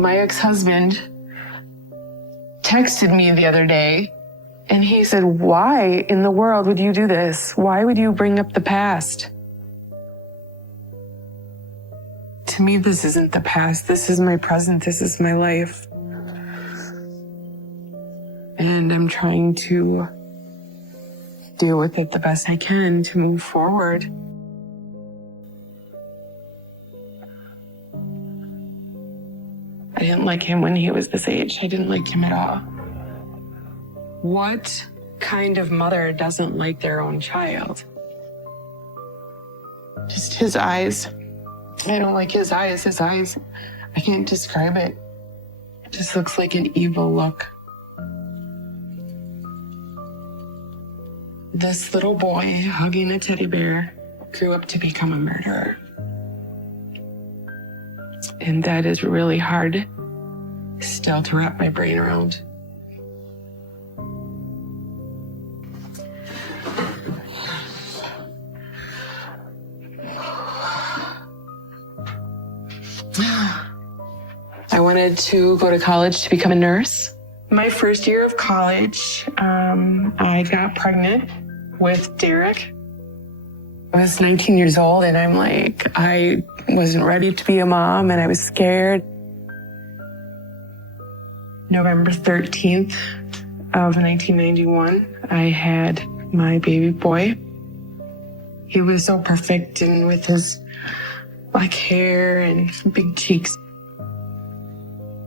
My ex-husband texted me the other day, and he said, "Why in the world would you do this? Why would you bring up the past?" To me, this isn't the past. This is my present. This is my life. And I'm trying to deal with it the best I can to move forward. I didn't like him when he was this age. I didn't like him at all. What kind of mother doesn't like their own child? Just his eyes. I don't like his eyes. His eyes, I can't describe it. It just looks like an evil look. This little boy hugging a teddy bear grew up to become a murderer. And that is really hard still to wrap my brain around. I wanted to go to college to become a nurse. My first year of college, I got pregnant with Derek. I was 19 years old, and I wasn't ready to be a mom, and I was scared. November 13th of 1991, I had my baby boy. He was so perfect, and with his black hair and big cheeks.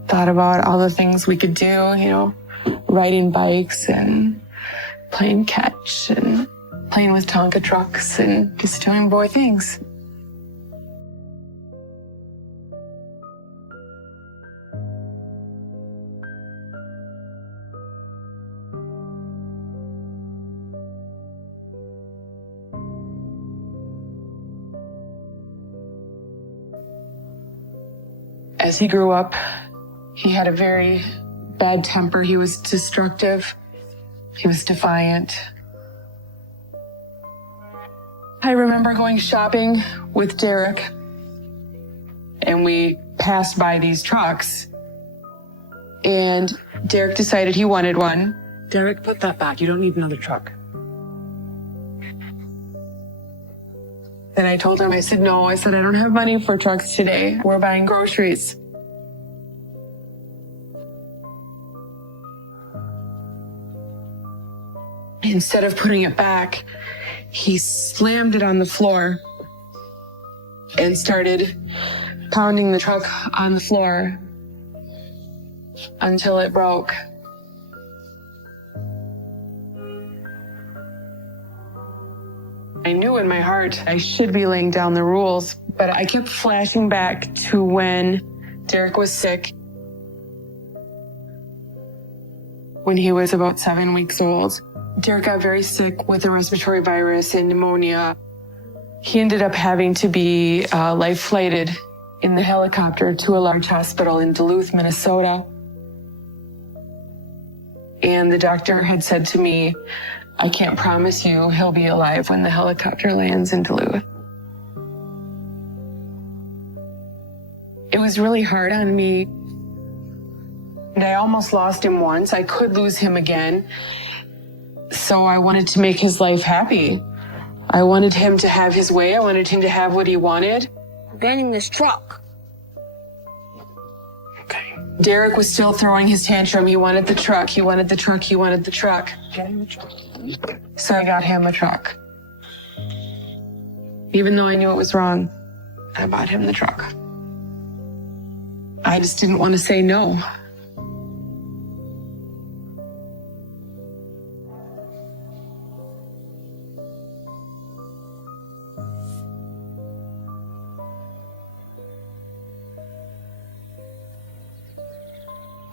Thought about all the things we could do, riding bikes and playing catch and playing with Tonka trucks and just doing boy things. As he grew up, he had a very bad temper. He was destructive. He was defiant. I remember going shopping with Derek, and we passed by these trucks, and Derek decided he wanted one. Derek, put that back. You don't need another truck. Then I told him, I said, no, I don't have money for trucks today. We're buying groceries. Instead of putting it back, he slammed it on the floor and started pounding the truck on the floor until it broke. I knew in my heart I should be laying down the rules, but I kept flashing back to when Derek was sick. When he was about 7 weeks old, Derek got very sick with a respiratory virus and pneumonia. He ended up having to be life flighted in the helicopter to a large hospital in Duluth, Minnesota. And the doctor had said to me, I can't promise you he'll be alive when the helicopter lands in Duluth. It was really hard on me. And I almost lost him once. I could lose him again. So I wanted to make his life happy. I wanted him to have his way. I wanted him to have what he wanted. Abandoning this truck. Okay. Derek was still throwing his tantrum. He wanted the truck. He wanted the truck. He wanted the truck. Get him the truck. So I got him a truck. Even though I knew it was wrong, I bought him the truck. I just didn't want to say no.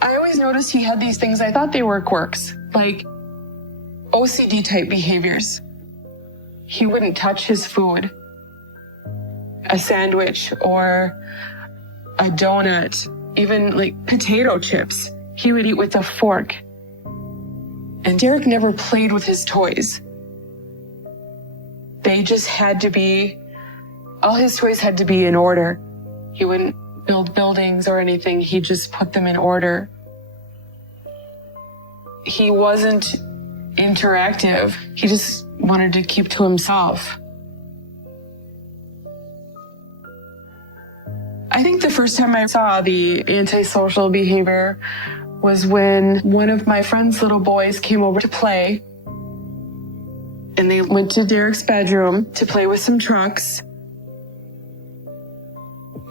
I always noticed he had these things. I thought they were quirks, like OCD type behaviors. He wouldn't touch his food, a sandwich or a donut, even like potato chips. He would eat with a fork. And Derek never played with his toys. They just had to be, all his toys had to be in order. He wouldn't build buildings or anything. He just put them in order. He wasn't interactive. He just wanted to keep to himself. I think the first time I saw the antisocial behavior was when one of my friend's little boys came over to play. And they went to Derek's bedroom to play with some trucks.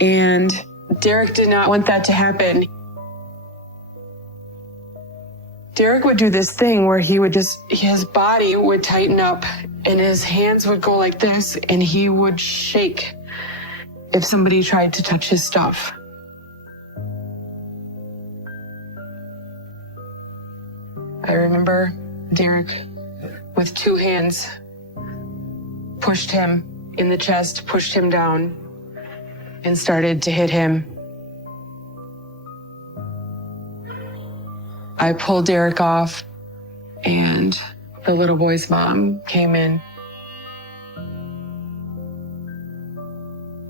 And Derek did not want that to happen. Derek would do this thing where his body would tighten up and his hands would go like this and he would shake if somebody tried to touch his stuff. I remember Derek with two hands pushed him in the chest, pushed him down, and started to hit him. I pulled Derek off, and the little boy's mom came in.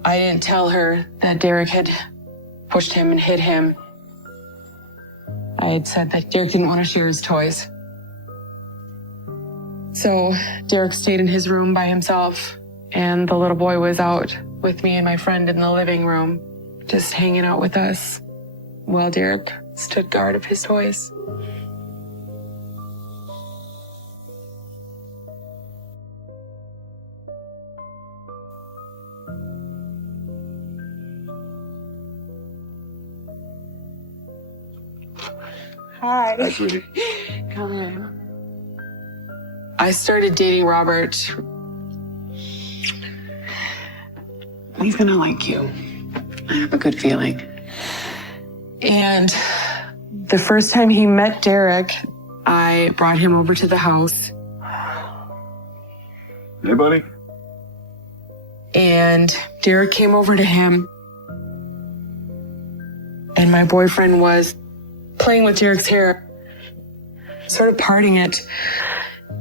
I didn't tell her that Derek had pushed him and hit him. I had said that Derek didn't want to share his toys. So Derek stayed in his room by himself, and the little boy was out with me and my friend in the living room, just hanging out with us while Derek stood guard of his toys. Hi. Hi, sweetie. Come in. I started dating Robert. He's gonna like you. I have a good feeling. And the first time he met Derek, I brought him over to the house. Hey, buddy. And Derek came over to him. And my boyfriend was playing with Derek's hair, sort of parting it.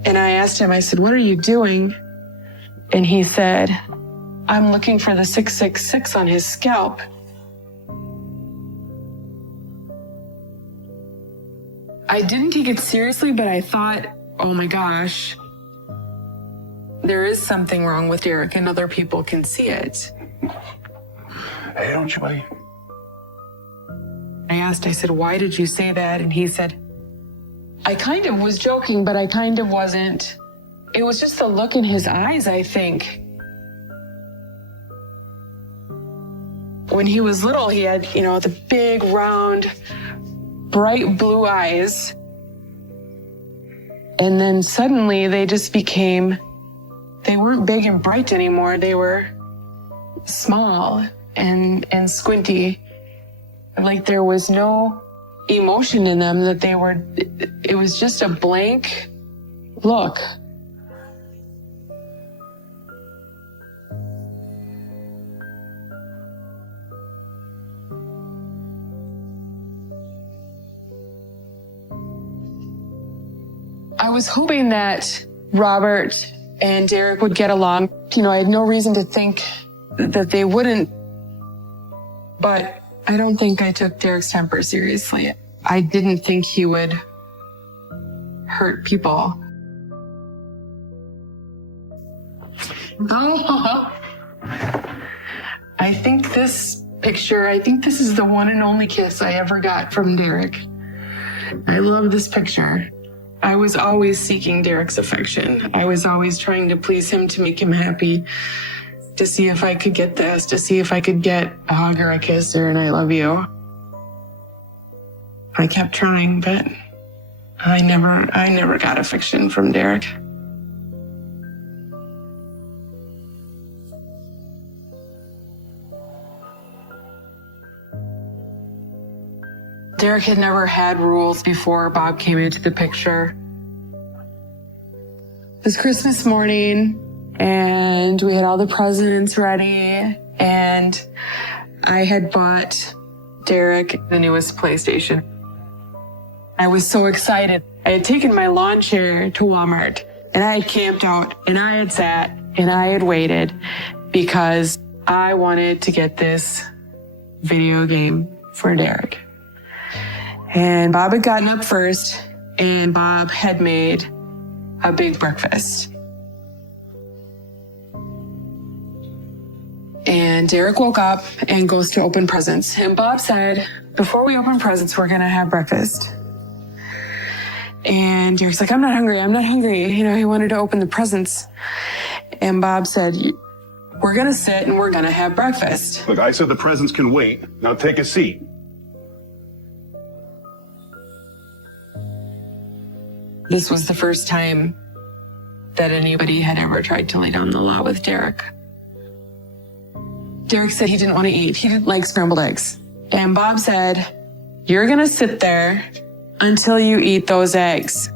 And I asked him, I said, "What are you doing?" And he said, "I'm looking for the 666 on his scalp." I didn't take it seriously, but I thought, oh my gosh, there is something wrong with Derek and other people can see it. Hey, don't you, buddy? I asked, I said, "Why did you say that?" And he said, I kind of was joking, but I kind of wasn't. It was just the look in his eyes, I think. When he was little, he had, the big, round, bright blue eyes. And then suddenly they just they weren't big and bright anymore. They were small and squinty. Like there was no emotion in them, it was just a blank look. I was hoping that Robert and Derek would get along. I had no reason to think that they wouldn't, but I don't think I took Derek's temper seriously. I didn't think he would hurt people. Oh, I think this is the one and only kiss I ever got from Derek. I love this picture. I was always seeking Derek's affection. I was always trying to please him, to make him happy, to see if I could get this, to see if I could get a hug or a kiss or an "I love you." I kept trying, but I never got affection from Derek. Derek had never had rules before Bob came into the picture. It was Christmas morning, and we had all the presents ready, and I had bought Derek the newest PlayStation. I was so excited. I had taken my lawn chair to Walmart, and I had camped out, and I had sat, and I had waited because I wanted to get this video game for Derek. And Bob had gotten up first, and Bob had made a big breakfast. And Derek woke up and goes to open presents. And Bob said, before we open presents, we're going to have breakfast. And Derek's like, I'm not hungry. You know, he wanted to open the presents. And Bob said, we're going to sit and we're going to have breakfast. Look, I said the presents can wait. Now take a seat. This was the first time that anybody had ever tried to lay down the law with Derek. Derek said he didn't want to eat. He didn't like scrambled eggs. And Bob said, you're going to sit there until you eat those eggs.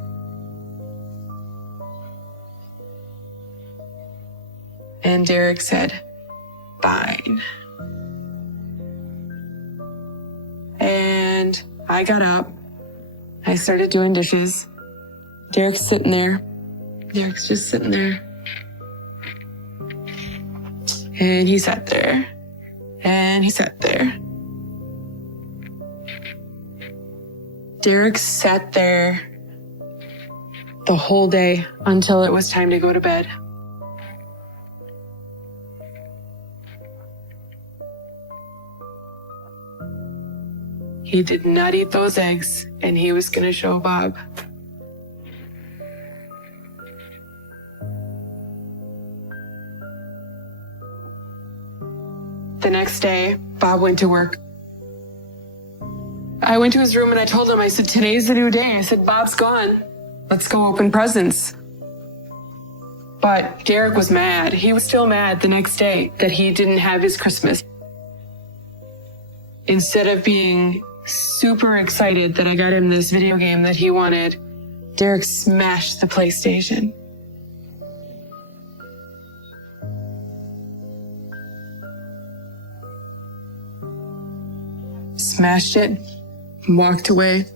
And Derek said, fine. And I got up. I started doing dishes. Derek's sitting there. Derek's just sitting there. And he sat there. And he sat there. Derek sat there the whole day until it was time to go to bed. He did not eat those eggs, and he was going to show Bob. The next day, Bob went to work. I went to his room and I told him, I said, today's the new day. I said, Bob's gone. Let's go open presents. But Derek was mad. He was still mad the next day that he didn't have his Christmas. Instead of being super excited that I got him this video game that he wanted, Derek smashed the PlayStation. Smashed it, walked away,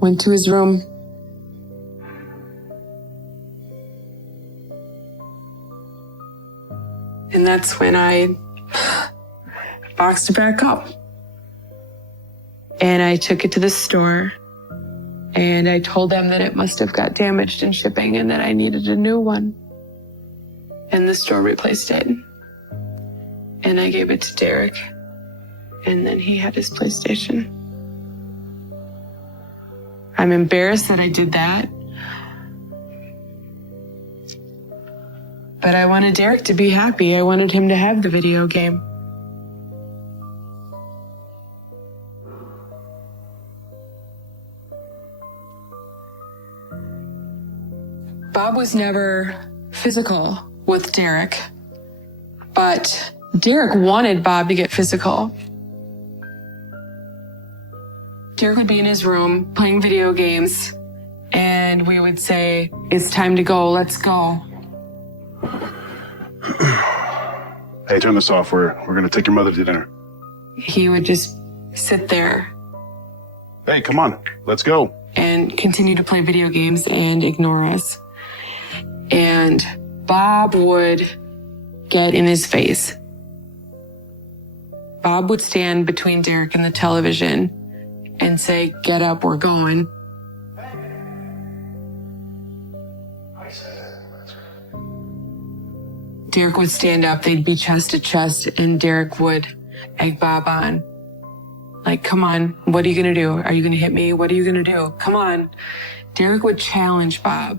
went to his room. And that's when I boxed it back up. And I took it to the store and I told them that it must have got damaged in shipping and that I needed a new one. And the store replaced it. And I gave it to Derek. And then he had his PlayStation. I'm embarrassed that I did that. But I wanted Derek to be happy. I wanted him to have the video game. Bob was never physical with Derek, but Derek wanted Bob to get physical. Derek would be in his room playing video games, and we would say, it's time to go, let's go. Hey, turn this off. We're going to take your mother to dinner. He would just sit there Hey, come on. Let's go. and continue to play video games and ignore us. And Bob would get in his face. Bob would stand between Derek and the television and say, get up, we're going. Derek would stand up, they'd be chest to chest, and Derek would egg Bob on. Like, come on, what are you gonna do? Are you gonna hit me? What are you gonna do? Come on. Derek would challenge Bob.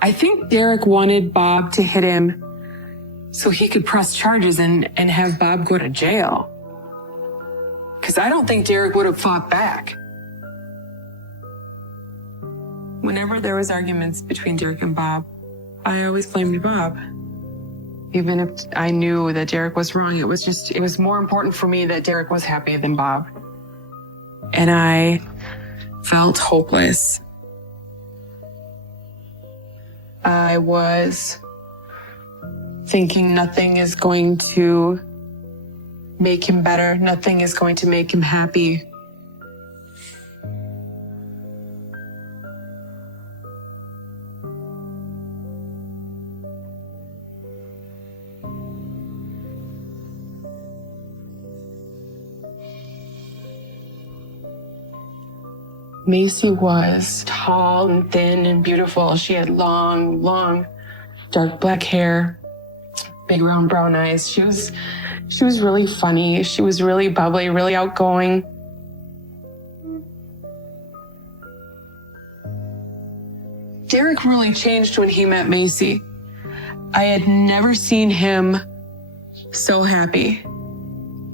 I think Derek wanted Bob to hit him so he could press charges and have Bob go to jail. Because I don't think Derek would have fought back. Whenever there was arguments between Derek and Bob, I always blamed Bob. Even if I knew that Derek was wrong, it was more important for me that Derek was happy than Bob. And I felt hopeless. I was thinking nothing is going to make him better. Nothing is going to make him happy. Macy was tall and thin and beautiful. She had long, dark black hair, big round brown eyes. She was really funny. She was really bubbly, really outgoing. Derek really changed when he met Macy. I had never seen him so happy.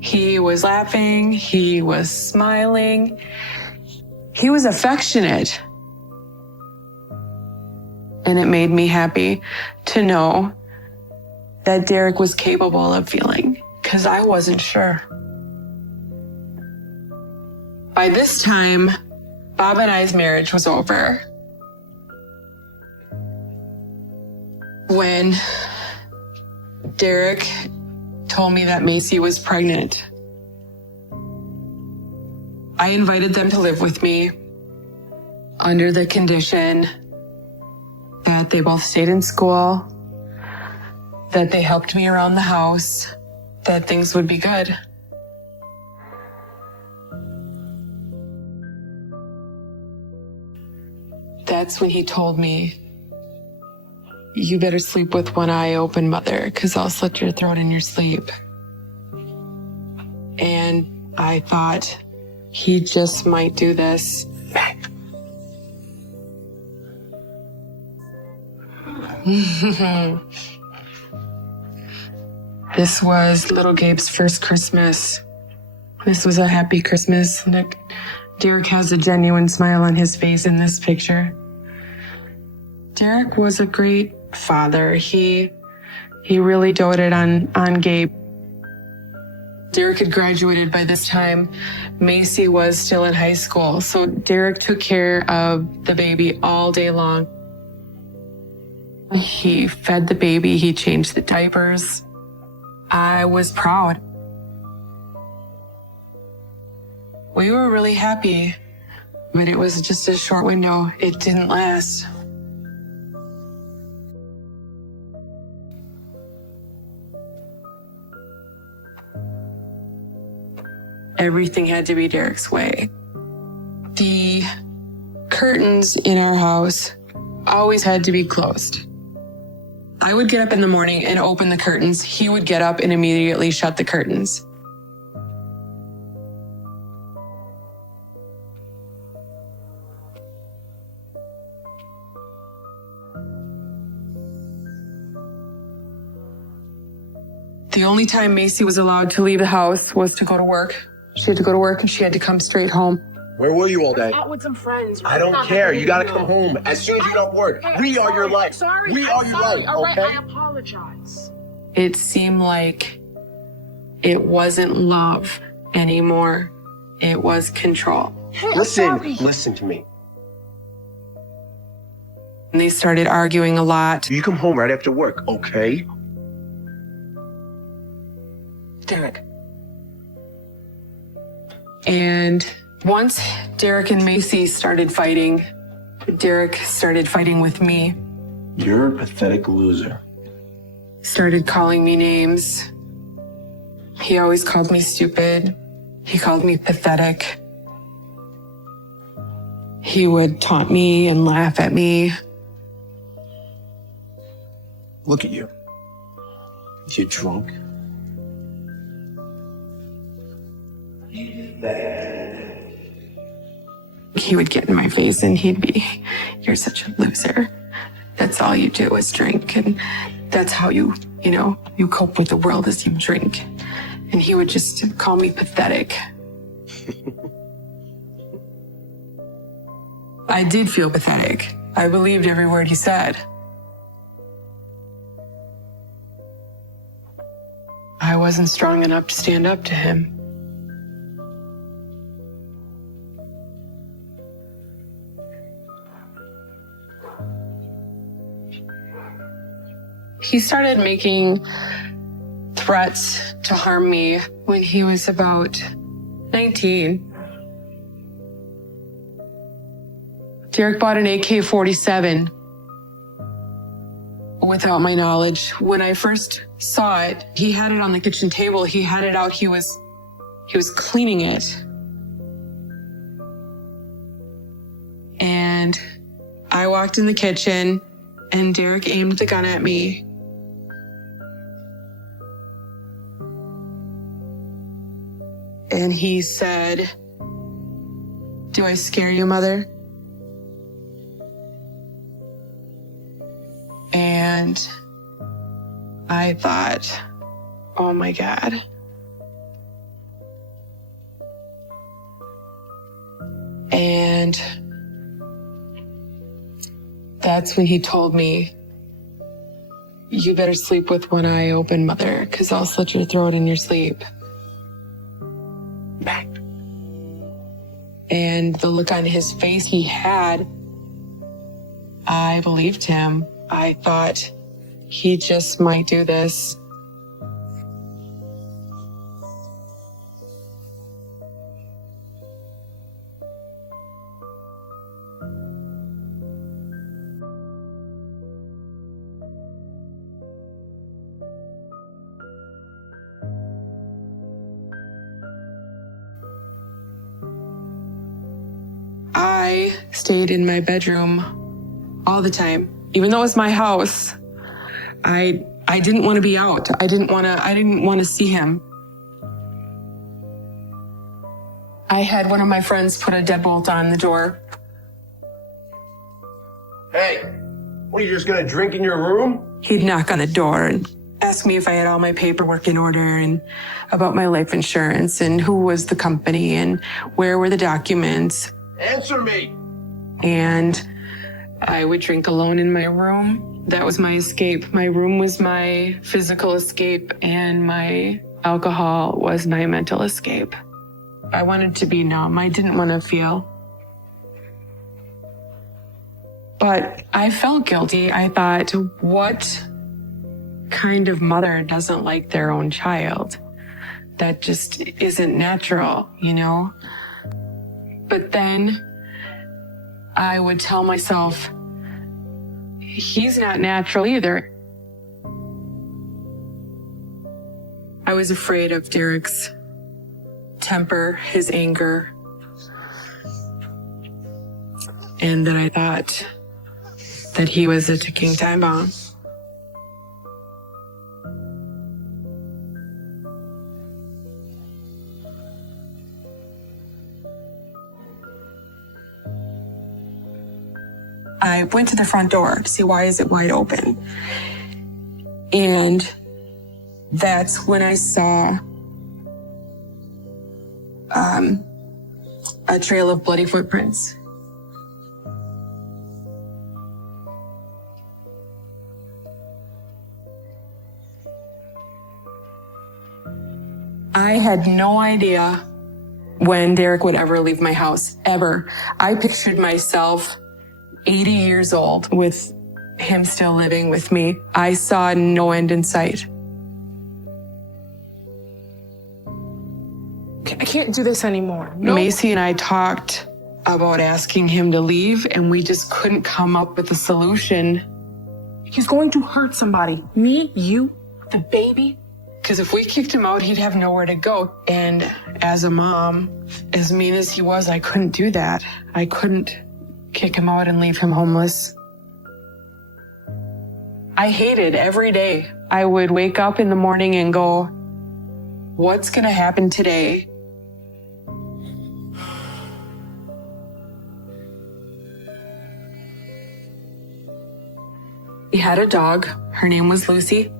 He was laughing, he was smiling, he was affectionate. And it made me happy to know that Derek was capable of feeling, because I wasn't sure. By this time, Bob and I's marriage was over. When Derek told me that Macy was pregnant, I invited them to live with me under the condition that they both stayed in school, that they helped me around the house, that things would be good. That's when he told me, "You better sleep with one eye open, mother, because I'll slit your throat in your sleep." And I thought, he just might do this. This was little Gabe's first Christmas. This was a happy Christmas. Derek has a genuine smile on his face in this picture. Derek was a great father. He really doted on Gabe. Derek had graduated by this time. Macy was still in high school, so Derek took care of the baby all day long. He fed the baby, he changed the diapers. I was proud. We were really happy, but it was just a short window. It didn't last. Everything had to be Derek's way. The curtains in our house always had to be closed. I would get up in the morning and open the curtains. He would get up and immediately shut the curtains. The only time Macy was allowed to leave the house was to go to work. She had to go to work and she had to come straight home. Where were you all day? Out with some friends. I don't care. You gotta come home as soon as you don't work. We are your life. We are your life, okay? I apologize. It seemed like it wasn't love anymore. It was control. Listen to me. And they started arguing a lot. You come home right after work, okay? Derek. And once Derek and Macy started fighting, Derek started fighting with me. You're a pathetic loser. Started calling me names. He always called me stupid. He called me pathetic. He would taunt me and laugh at me. Look at you. You're drunk. He would get in my face and he'd be, "You're such a loser. That's all you do is drink. And that's how you cope with the world is you drink." And he would just call me pathetic. I did feel pathetic. I believed every word he said. I wasn't strong enough to stand up to him. He started making threats to harm me when he was about 19. Derek bought an AK-47 without my knowledge. When I first saw it, he had it on the kitchen table. He had it out. He was cleaning it. And I walked in the kitchen and Derek aimed the gun at me. And he said, "Do I scare you, Mother?" And I thought, oh my God. And that's when he told me, "You better sleep with one eye open, Mother, because I'll slit your throat in your sleep." And the look on his face he had, I believed him. I thought he just might do this. I stayed in my bedroom all the time, even though it was my house. I didn't want to be out. I didn't want to see him. I had one of my friends put a deadbolt on the door. Hey, what, are you just gonna drink in your room? He'd knock on the door and ask me if I had all my paperwork in order and about my life insurance and who was the company and where were the documents. Answer me. And I would drink alone in my room. That was my escape. My room was my physical escape, and my alcohol was my mental escape. I wanted to be numb. I didn't want to feel. But I felt guilty. I thought, what kind of mother doesn't like their own child? That just isn't natural, you know? But then I would tell myself, he's not natural either. I was afraid of Derek's temper, his anger, and that I thought that he was a ticking time bomb. I went to the front door to see why is it wide open. And that's when I saw a trail of bloody footprints. I had no idea when Derek would ever leave my house, ever. I pictured myself 80 years old with him still living with me. I saw no end in sight. I can't do this anymore. No. Macy and I talked about asking him to leave, and we just couldn't come up with a solution. He's going to hurt somebody. Me, you, the baby. Because if we kicked him out, he'd have nowhere to go. And as a mom, as mean as he was, I couldn't do that. I couldn't kick him out and leave him homeless. I hated every day. I would wake up in the morning and go, what's gonna happen today? We had a dog. Her name was Lucy.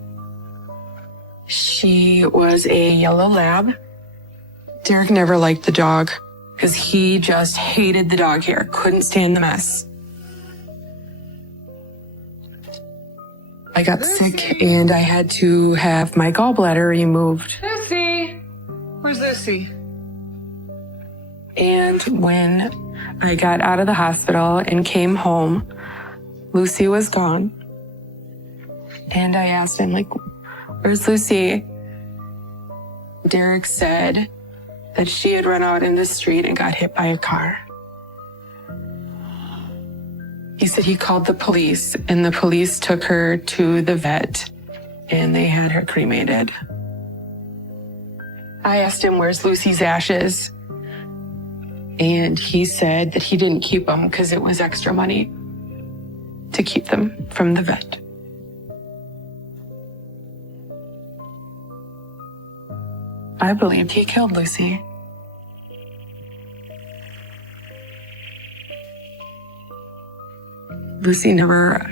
She was a yellow lab. Derek never liked the dog because he just hated the dog hair, couldn't stand the mess. I got sick and I had to have my gallbladder removed. Lucy! Where's Lucy? And when I got out of the hospital and came home, Lucy was gone. And I asked him, like, where's Lucy? Derek said that she had run out in the street and got hit by a car. He said he called the police, and the police took her to the vet, and they had her cremated. I asked him, where's Lucy's ashes? And he said that he didn't keep them because it was extra money to keep them from the vet. I believed he killed Lucy. Lucy never,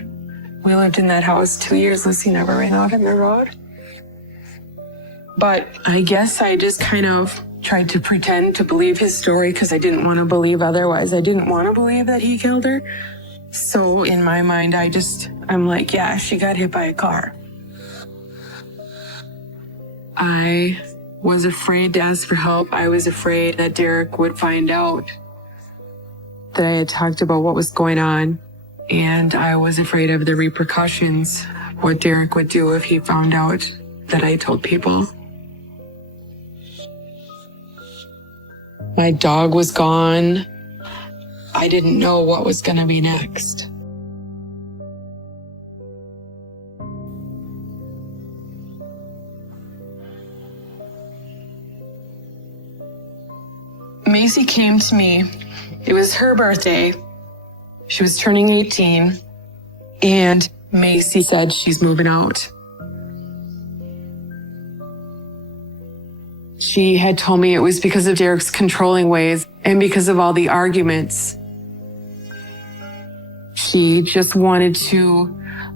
we lived in that house 2 years. Lucy never ran out in the road. But I guess I just kind of tried to pretend to believe his story because I didn't want to believe otherwise. I didn't want to believe that he killed her. So in my mind, I'm like, yeah, she got hit by a car. I was afraid to ask for help. I was afraid that Derek would find out that I had talked about what was going on. And I was afraid of the repercussions, what Derek would do if he found out that I told people. My dog was gone. I didn't know what was going to be next. Macy came to me. It was her birthday. She was turning 18, and Macy said she's moving out. She had told me it was because of Derek's controlling ways and because of all the arguments. She just wanted to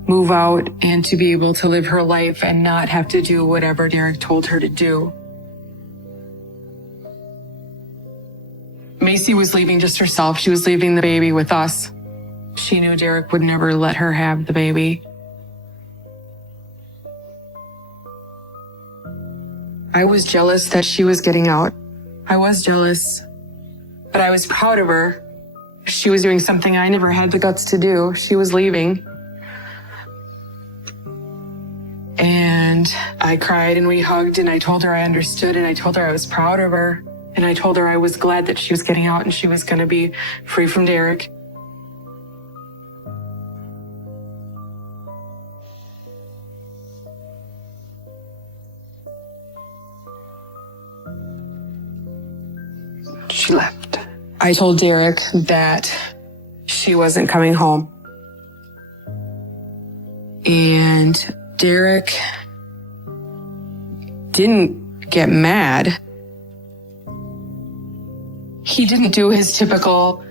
move out and to be able to live her life and not have to do whatever Derek told her to do. Macy was leaving just herself. She was leaving the baby with us. She knew Derek would never let her have the baby. I was jealous that she was getting out. I was jealous, but I was proud of her. She was doing something I never had the guts to do. She was leaving. And I cried and we hugged and I told her I understood and I told her I was proud of her. And I told her I was glad that she was getting out and she was going to be free from Derek. She left. I told Derek that she wasn't coming home. And Derek didn't get mad. He didn't do his typical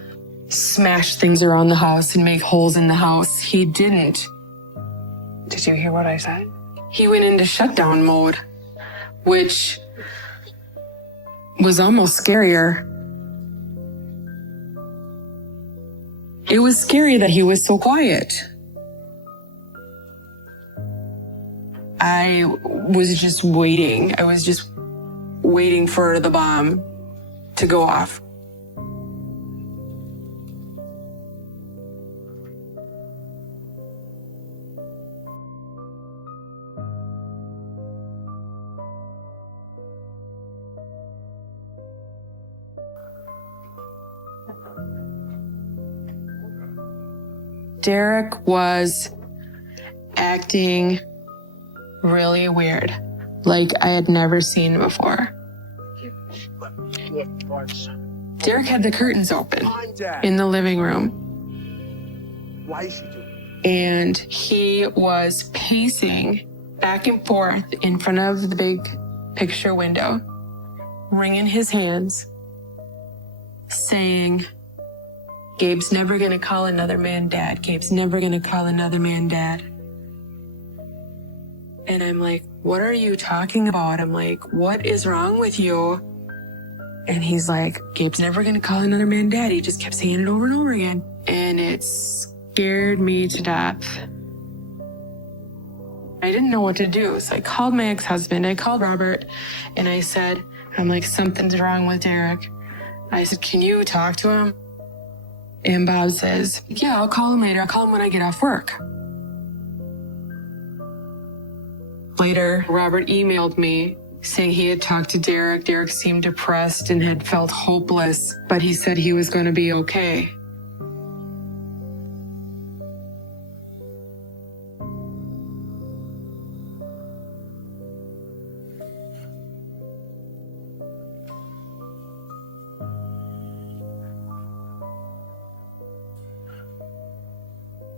smash things around the house and make holes in the house. He didn't. Did you hear what I said? He went into shutdown mode, which was almost scarier. It was scary that he was so quiet. I was just waiting. I was just waiting for the bomb to go off. Derek was acting really weird, like I had never seen before. Derek had the curtains open in the living room. Why is she doing it? And he was pacing back and forth in front of the big picture window, wringing his hands, saying, "Gabe's never gonna call another man dad. Gabe's never gonna call another man dad." And I'm like, "What are you talking about?" I'm like, "What is wrong with you?" And he's like, "Gabe's never gonna call another man dad." He just kept saying it over and over again. And it scared me to death. I didn't know what to do. So I called my ex-husband. I called Robert and I said, I'm like, "Something's wrong with Derek." I said, "Can you talk to him?" And Bob says, "Yeah, I'll call him later. I'll call him when I get off work." Later, Robert emailed me saying he had talked to Derek. Derek seemed depressed and had felt hopeless, but he said he was going to be okay.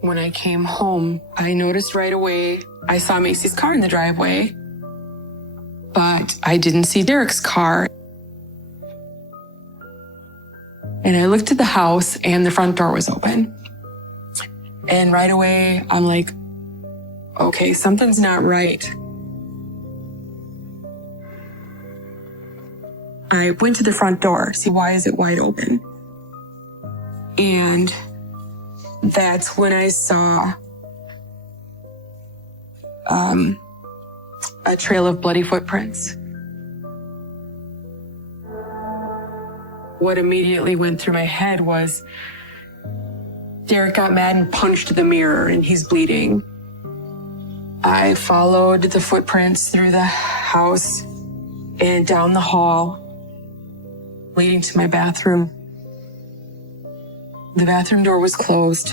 When I came home, I noticed right away, I saw Macy's car in the driveway, but I didn't see Derek's car. And I looked at the house and the front door was open. And right away, I'm like, okay, something's not right. I went to the front door, see why is it wide open? And that's when I saw a trail of bloody footprints. What immediately went through my head was Derek got mad and punched the mirror and he's bleeding. I followed the footprints through the house and down the hall, leading to my bathroom. The bathroom door was closed.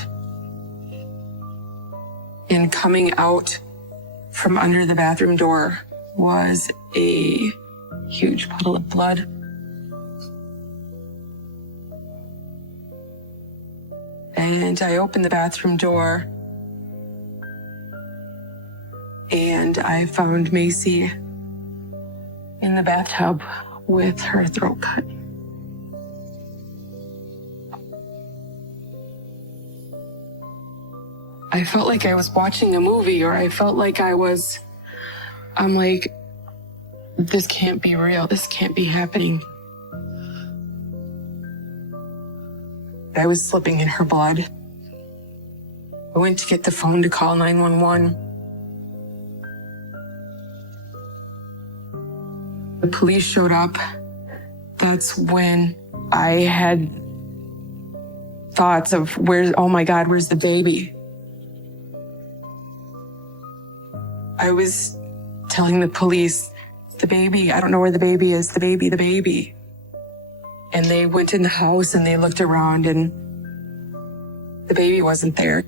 And coming out from under the bathroom door was a huge puddle of blood. And I opened the bathroom door and I found Macy in the bathtub with her throat cut. I felt like I was watching a movie, or I felt like I'm like, this can't be real. This can't be happening. I was slipping in her blood. I went to get the phone to call 911. The police showed up. That's when I had thoughts of oh my God, where's the baby? I was telling the police, the baby, I don't know where the baby is, the baby. And they went in the house and they looked around and the baby wasn't there.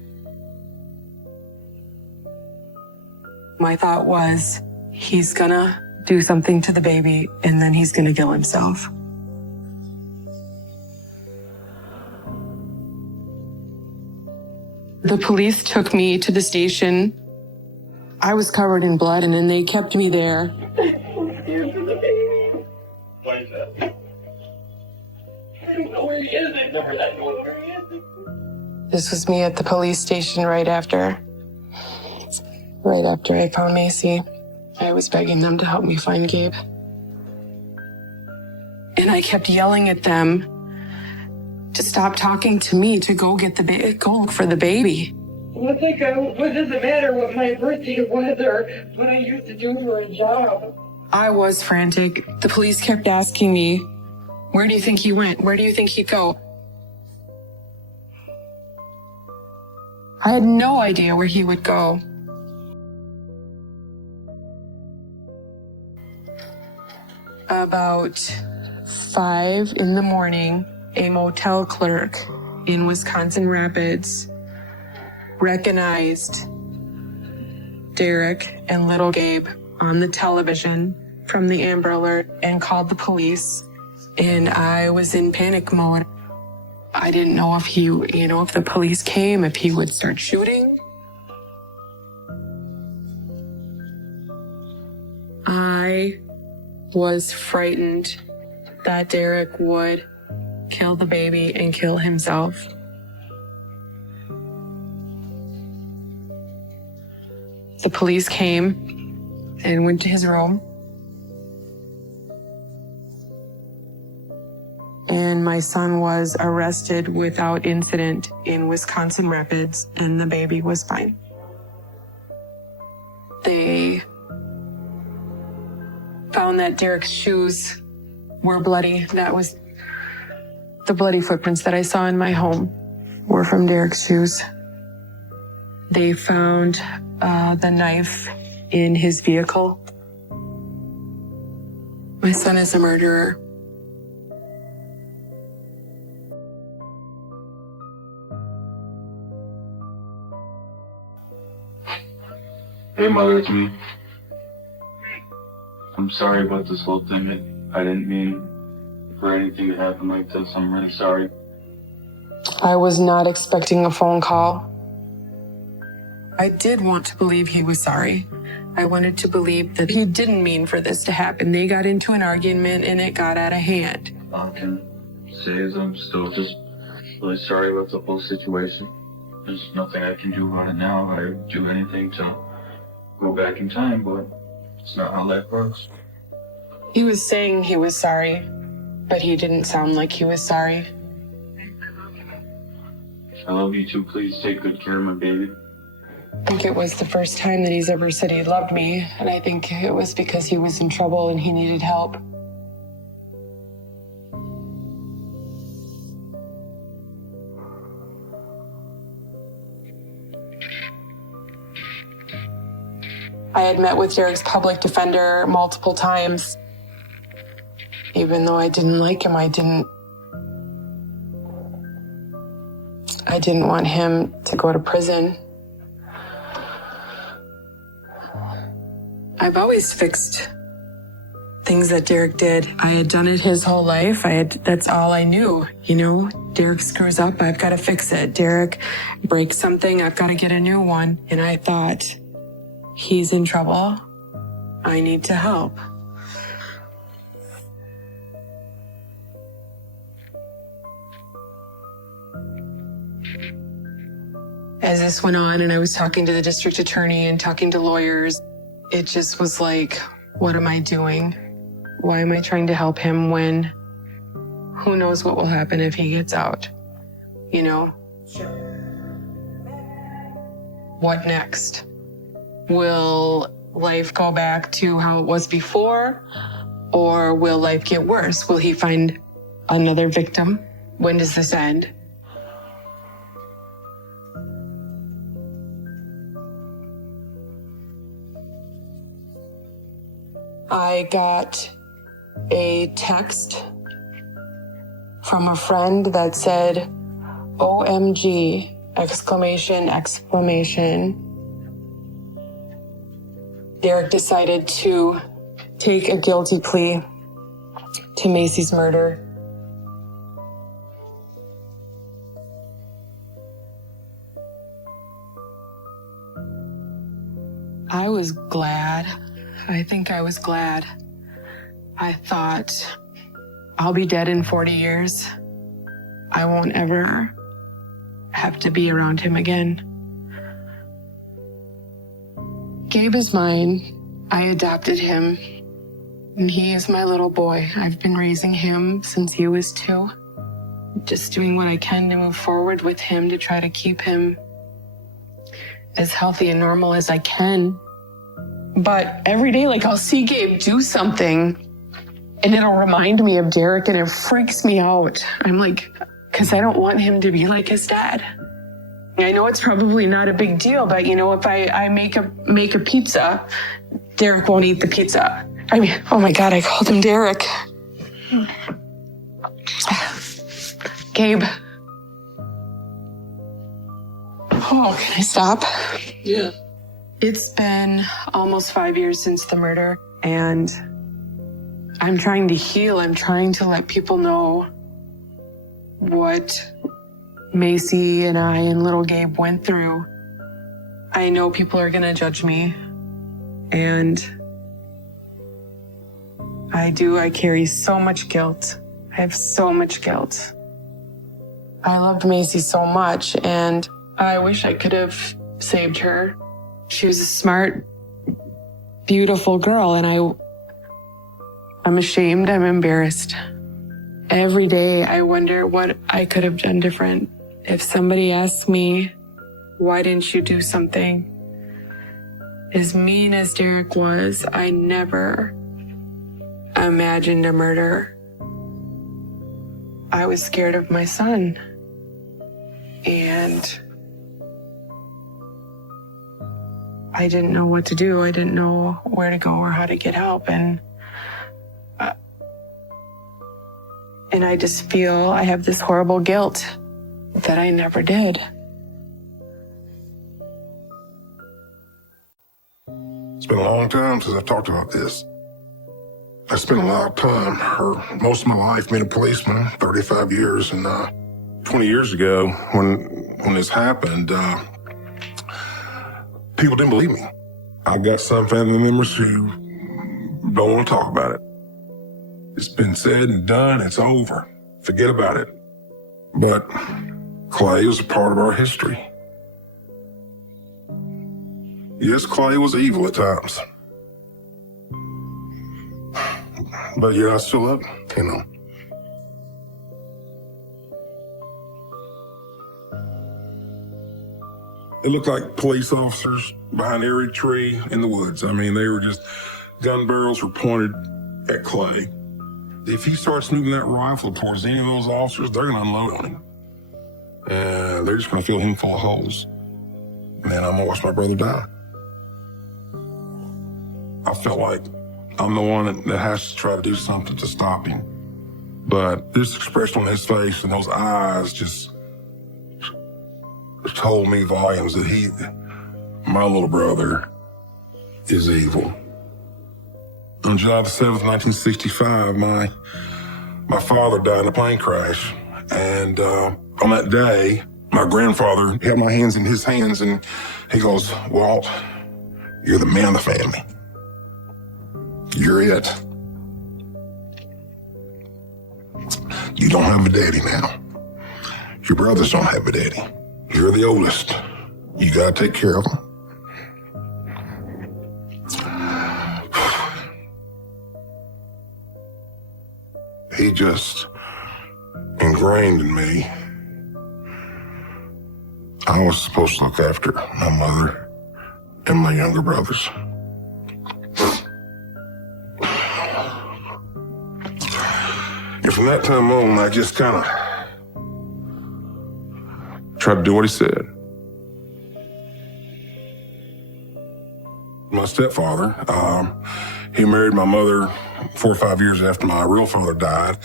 My thought was, he's gonna do something to the baby and then he's gonna kill himself. The police took me to the station. I was covered in blood and then they kept me there. This was me at the police station right after I found Macy. I was begging them to help me find Gabe. And I kept yelling at them to stop talking to me, to go look for the baby. What does it matter what my birthday was or what I used to do for a job? I was frantic. The police kept asking me, where do you think he went? Where do you think he'd go? I had no idea where he would go. About 5 a.m, a motel clerk in Wisconsin Rapids recognized Derek and little Gabe on the television from the Amber Alert and called the police. And I was in panic mode. I didn't know if if the police came, if he would start shooting. I was frightened that Derek would kill the baby and kill himself. The police came and went to his room. And my son was arrested without incident in Wisconsin Rapids, and the baby was fine. They found that Derek's shoes were bloody. That was the bloody footprints that I saw in my home were from Derek's shoes. They found the knife in his vehicle. My son is a murderer. Hey, Mother, it's me. I'm sorry about this whole thing. I didn't mean for anything to happen like this. I'm really sorry. I was not expecting a phone call. I did want to believe he was sorry. I wanted to believe that he didn't mean for this to happen. They got into an argument and it got out of hand. All I can say is I'm still just really sorry about the whole situation. There's nothing I can do about it now. I would do anything to go back in time, but it's not how life works. He was saying he was sorry, but he didn't sound like he was sorry. I love you too. Please take good care of my baby. I think it was the first time that he's ever said he loved me, and I think it was because he was in trouble and he needed help. I had met with Derek's public defender multiple times. Even though I didn't like him, I didn't want him to go to prison. I've always fixed things that Derek did. I had done it his whole life. That's all I knew. You know, Derek screws up, I've got to fix it. Derek breaks something, I've got to get a new one. And I thought, he's in trouble. I need to help. As this went on and I was talking to the district attorney and talking to lawyers, it just was like, what am I doing? Why am I trying to help him when who knows what will happen if he gets out? You know? What next? Will life go back to how it was before? Or will life get worse? Will he find another victim? When does this end? I got a text from a friend that said, OMG, exclamation, exclamation. Derek decided to take a guilty plea to Macy's murder. I was glad. I think I was glad. I thought, I'll be dead in 40 years. I won't ever have to be around him again. Gabe is mine. I adopted him. And he is my little boy. I've been raising him since he was 2. Just doing what I can to move forward with him to try to keep him as healthy and normal as I can. But every day, like, I'll see Gabe do something and it'll remind me of Derek and it freaks me out. I'm like, because I don't want him to be like his dad. I know it's probably not a big deal, but you know, if I make a pizza, Derek won't eat the pizza. I mean, oh my God, I called him Derek. Gabe. Oh, can I stop? Yeah. It's been almost 5 years since the murder, and I'm trying to heal. I'm trying to let people know what Macy and I and little Gabe went through. I know people are gonna judge me, and I carry so much guilt. I have so much guilt. I loved Macy so much, and I wish I could have saved her. She was a smart, beautiful girl, and I'm ashamed, I'm embarrassed. Every day I wonder what I could have done different. If somebody asks me, why didn't you do something? As mean as Derek was, I never imagined a murder. I was scared of my son. And I didn't know what to do. I didn't know where to go or how to get help. And I just feel I have this horrible guilt that I never did. It's been a long time since I've talked about this. I spent a lot of time, or most of my life, being a policeman, 35 years, and 20 years ago, when this happened, people didn't believe me. I've got some family members who don't want to talk about it. It's been said and done, it's over. Forget about it. But Clay was a part of our history. Yes, Clay was evil at times. But yeah, I still love him, you know. It looked like police officers behind every tree in the woods. I mean, they were just, gun barrels were pointed at Clay. If he starts shooting that rifle towards any of those officers, they're gonna unload on him. And they're just gonna fill him full of holes. And then I'm gonna watch my brother die. I felt like I'm the one that has to try to do something to stop him. But this expression on his face and those eyes just told me volumes that my little brother, is evil. On July the 7th, 1965, my father died in a plane crash. And on that day, my grandfather held my hands in his hands and he goes, "Walt, you're the man of the family. You're it. You don't have a daddy now. Your brothers don't have a daddy. You're the oldest. You gotta take care of them." He just ingrained in me I was supposed to look after my mother and my younger brothers. And from that time on, I just kind of tried to do what he said. My stepfather, he married my mother 4 or 5 years after my real father died.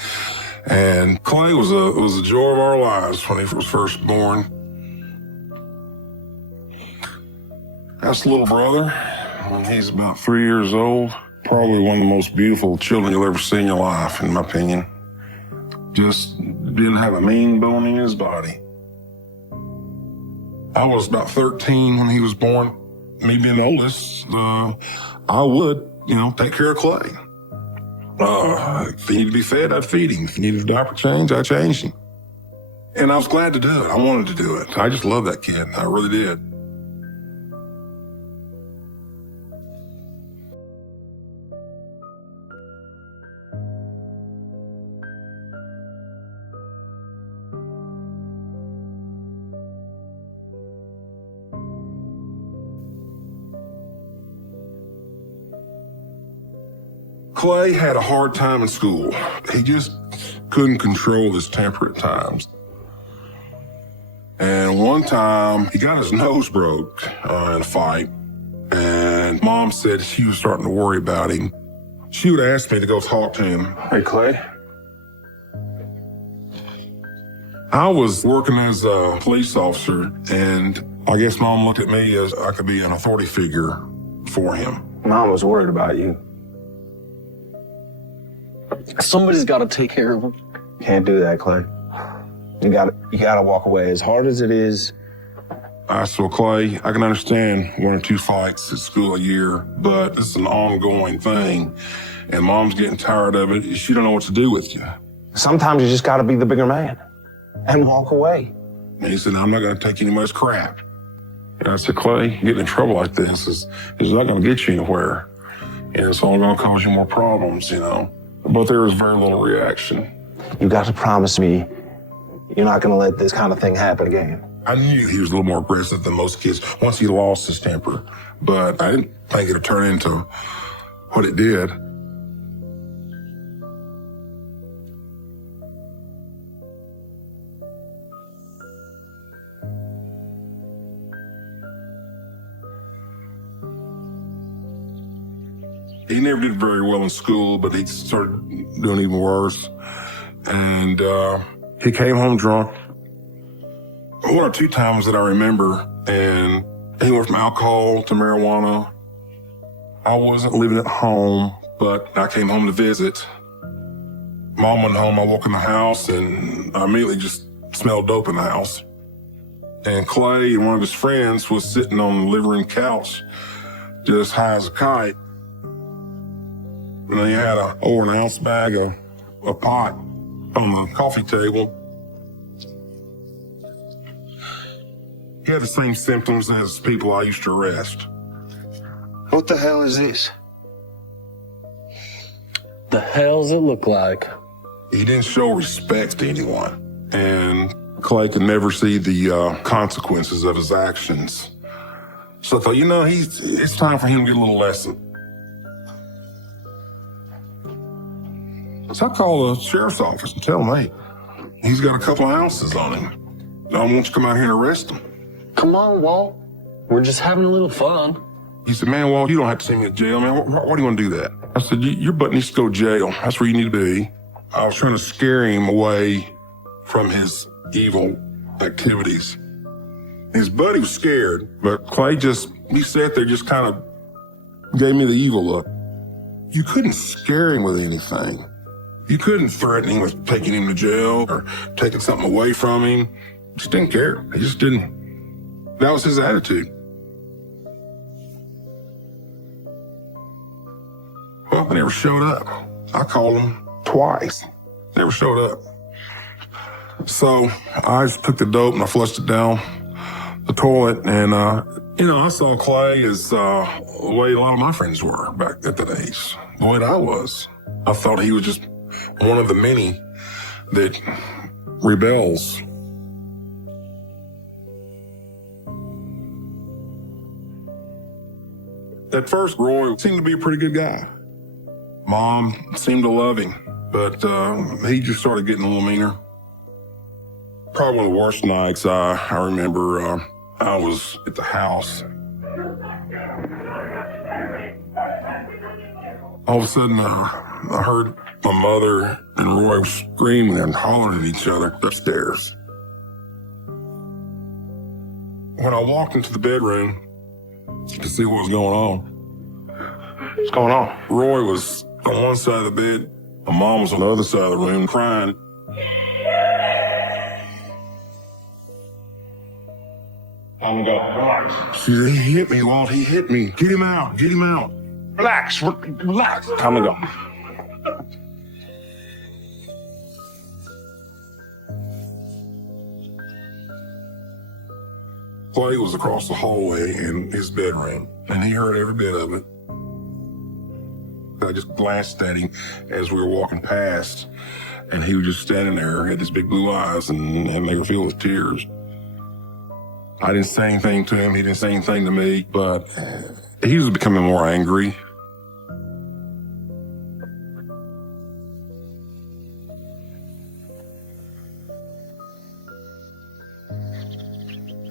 And Clay was a joy of our lives when he was first born. That's little brother. When he's about 3 years old, probably one of the most beautiful children you'll ever see in your life, in my opinion. Just didn't have a mean bone in his body. I was about 13 when he was born. Me being the oldest, I would, take care of Clay. If he needed to be fed, I'd feed him. If he needed a diaper change, I'd change him. And I was glad to do it. I wanted to do it. I just loved that kid. I really did. Clay had a hard time in school. He just couldn't control his temper at times. And one time, he got his nose broke in a fight. And Mom said she was starting to worry about him. She would ask me to go talk to him. "Hey, Clay." I was working as a police officer, and I guess Mom looked at me as I could be an authority figure for him. Mom was worried about you. Somebody's got to take care of him. Can't do that, Clay. You gotta walk away. As hard as it is. I said, "Well, Clay, I can understand 1 or 2 fights at school a year, but it's an ongoing thing. And Mom's getting tired of it. She don't know what to do with you." Sometimes you just got to be the bigger man and walk away. And he said, "I'm not going to take any much crap." And I said, "Clay, getting in trouble like this is not going to get you anywhere. And it's all going to cause you more problems, But there was very little reaction. You got to promise me you're not going to let this kind of thing happen again. I knew he was a little more aggressive than most kids once he lost his temper, but I didn't think it would turn into what it did. He never did very well in school, but he started doing even worse. And he came home drunk 1 or 2 times that I remember, and he went from alcohol to marijuana. I wasn't living at home, but I came home to visit. Mom went home, I woke in the house, and I immediately just smelled dope in the house. And Clay and one of his friends was sitting on the living room couch, just high as a kite. And they had over an ounce bag of pot on the coffee table. He had the same symptoms as people I used to arrest. What the hell is this? The hell's it look like? He didn't show respect to anyone. And Clay could never see the consequences of his actions. So I thought, it's time for him to get a little lesson. So I called the sheriff's office and tell him, hey, he's got a couple of ounces on him. I want you to come out here and arrest him. Come on, Walt. We're just having a little fun. He said, man, Walt, you don't have to send me to jail, man. Why do you want to do that? I said, your butt needs to go to jail. That's where you need to be. I was trying to scare him away from his evil activities. His buddy was scared, but Clay he sat there, just kind of gave me the evil look. You couldn't scare him with anything. You couldn't threaten him with taking him to jail or taking something away from him. He just didn't care. He just didn't. That was his attitude. Well, they never showed up. I called them twice. Never showed up. So I just took the dope and I flushed it down the toilet. And, I saw Clay as the way a lot of my friends were back at that age, the way that I was. I thought he was just one of the many that rebels. At first, Roy seemed to be a pretty good guy. Mom seemed to love him, but he just started getting a little meaner. Probably one of the worst nights I remember, I was at the house. All of a sudden, I heard my mother and Roy screaming and hollering at each other upstairs. When I walked into the bedroom to see what was going on. What's going on? Roy was on one side of the bed. My mom was on the other side of the room crying. I'm going, relax. She said, he hit me, Walt. He hit me. Get him out. Get him out. Relax. Relax. Time to go. Clay was across the hallway in his bedroom, and he heard every bit of it. I just glanced at him as we were walking past, and he was just standing there, had his big blue eyes, and they were filled with tears. I didn't say anything to him. He didn't say anything to me, but he was becoming more angry.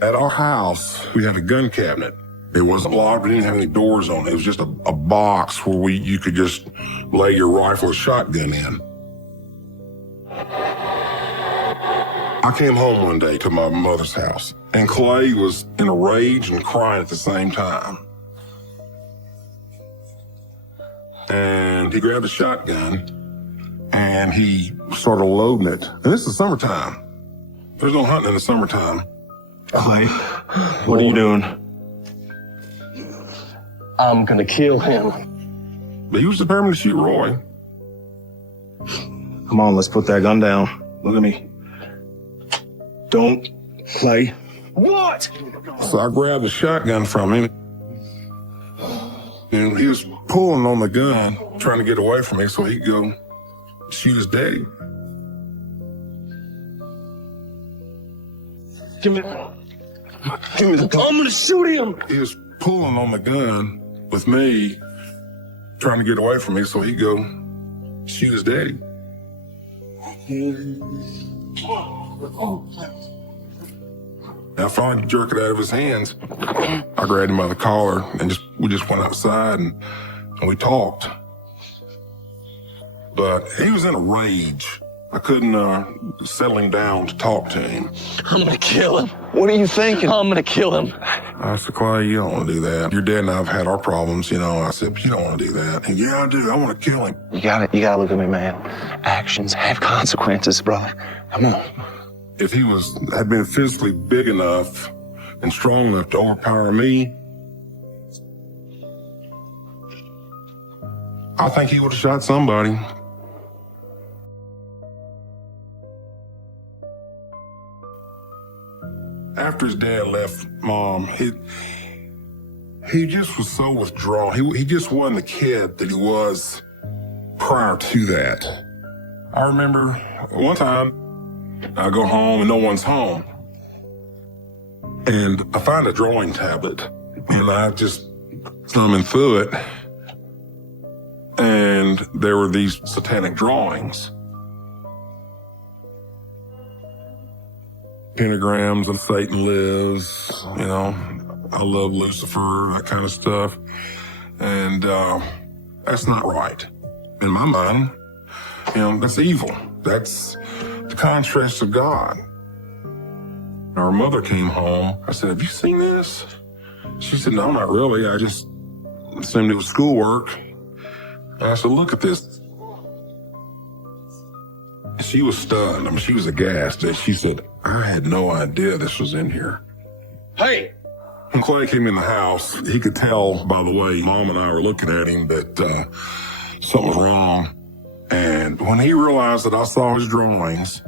At our house, we had a gun cabinet. It wasn't locked. We didn't have any doors on it. It was just a box where you could just lay your rifle or shotgun in. I came home one day to my mother's house, and Clay was in a rage and crying at the same time. And he grabbed a shotgun, and he started loading it. And this is summertime. There's no hunting in the summertime. Clay, what are you doing? I'm gonna kill him. But he was determined to shoot Roy. Come on, let's put that gun down. Look at me. Don't play. What? So I grabbed the shotgun from him. And he was pulling on the gun, trying to get away from me so he could go shoot his daddy. Give me the gun. I'm gonna shoot him. He was pulling on the gun with me, trying to get away from me so he could go shoot his daddy. I finally jerked it out of his hands. I grabbed him by the collar and we just went outside and we talked. But he was in a rage. I couldn't settle him down to talk to him. I'm gonna kill him. What are you thinking? I'm gonna kill him. I said, Clay, you don't want to do that. Your dad and I have had our problems, I said, but you don't want to do that. And yeah, I do. I want to kill him. You gotta look at me, man. Actions have consequences, brother. Come on. if he had been physically big enough and strong enough to overpower me, I think he would have shot somebody. After his dad left Mom, he just was so withdrawn. He just wasn't the kid that he was prior to that. I remember one time I go home and no one's home. And I find a drawing tablet and I just thumbing through it. And there were these satanic drawings. Pentagrams of Satan lives, you know, I love Lucifer, that kind of stuff. And that's not right. In my mind, you know, that's evil. That's the contrast of God. Our mother came home. I said, have you seen this? She said, no, not really. I just assumed it was schoolwork. And I said, look at this. She was stunned. I mean, she was aghast. She said, I had no idea this was in here. Hey! When Clay came in the house, he could tell by the way Mom and I were looking at him that something was wrong. And when he realized that I saw his drawings,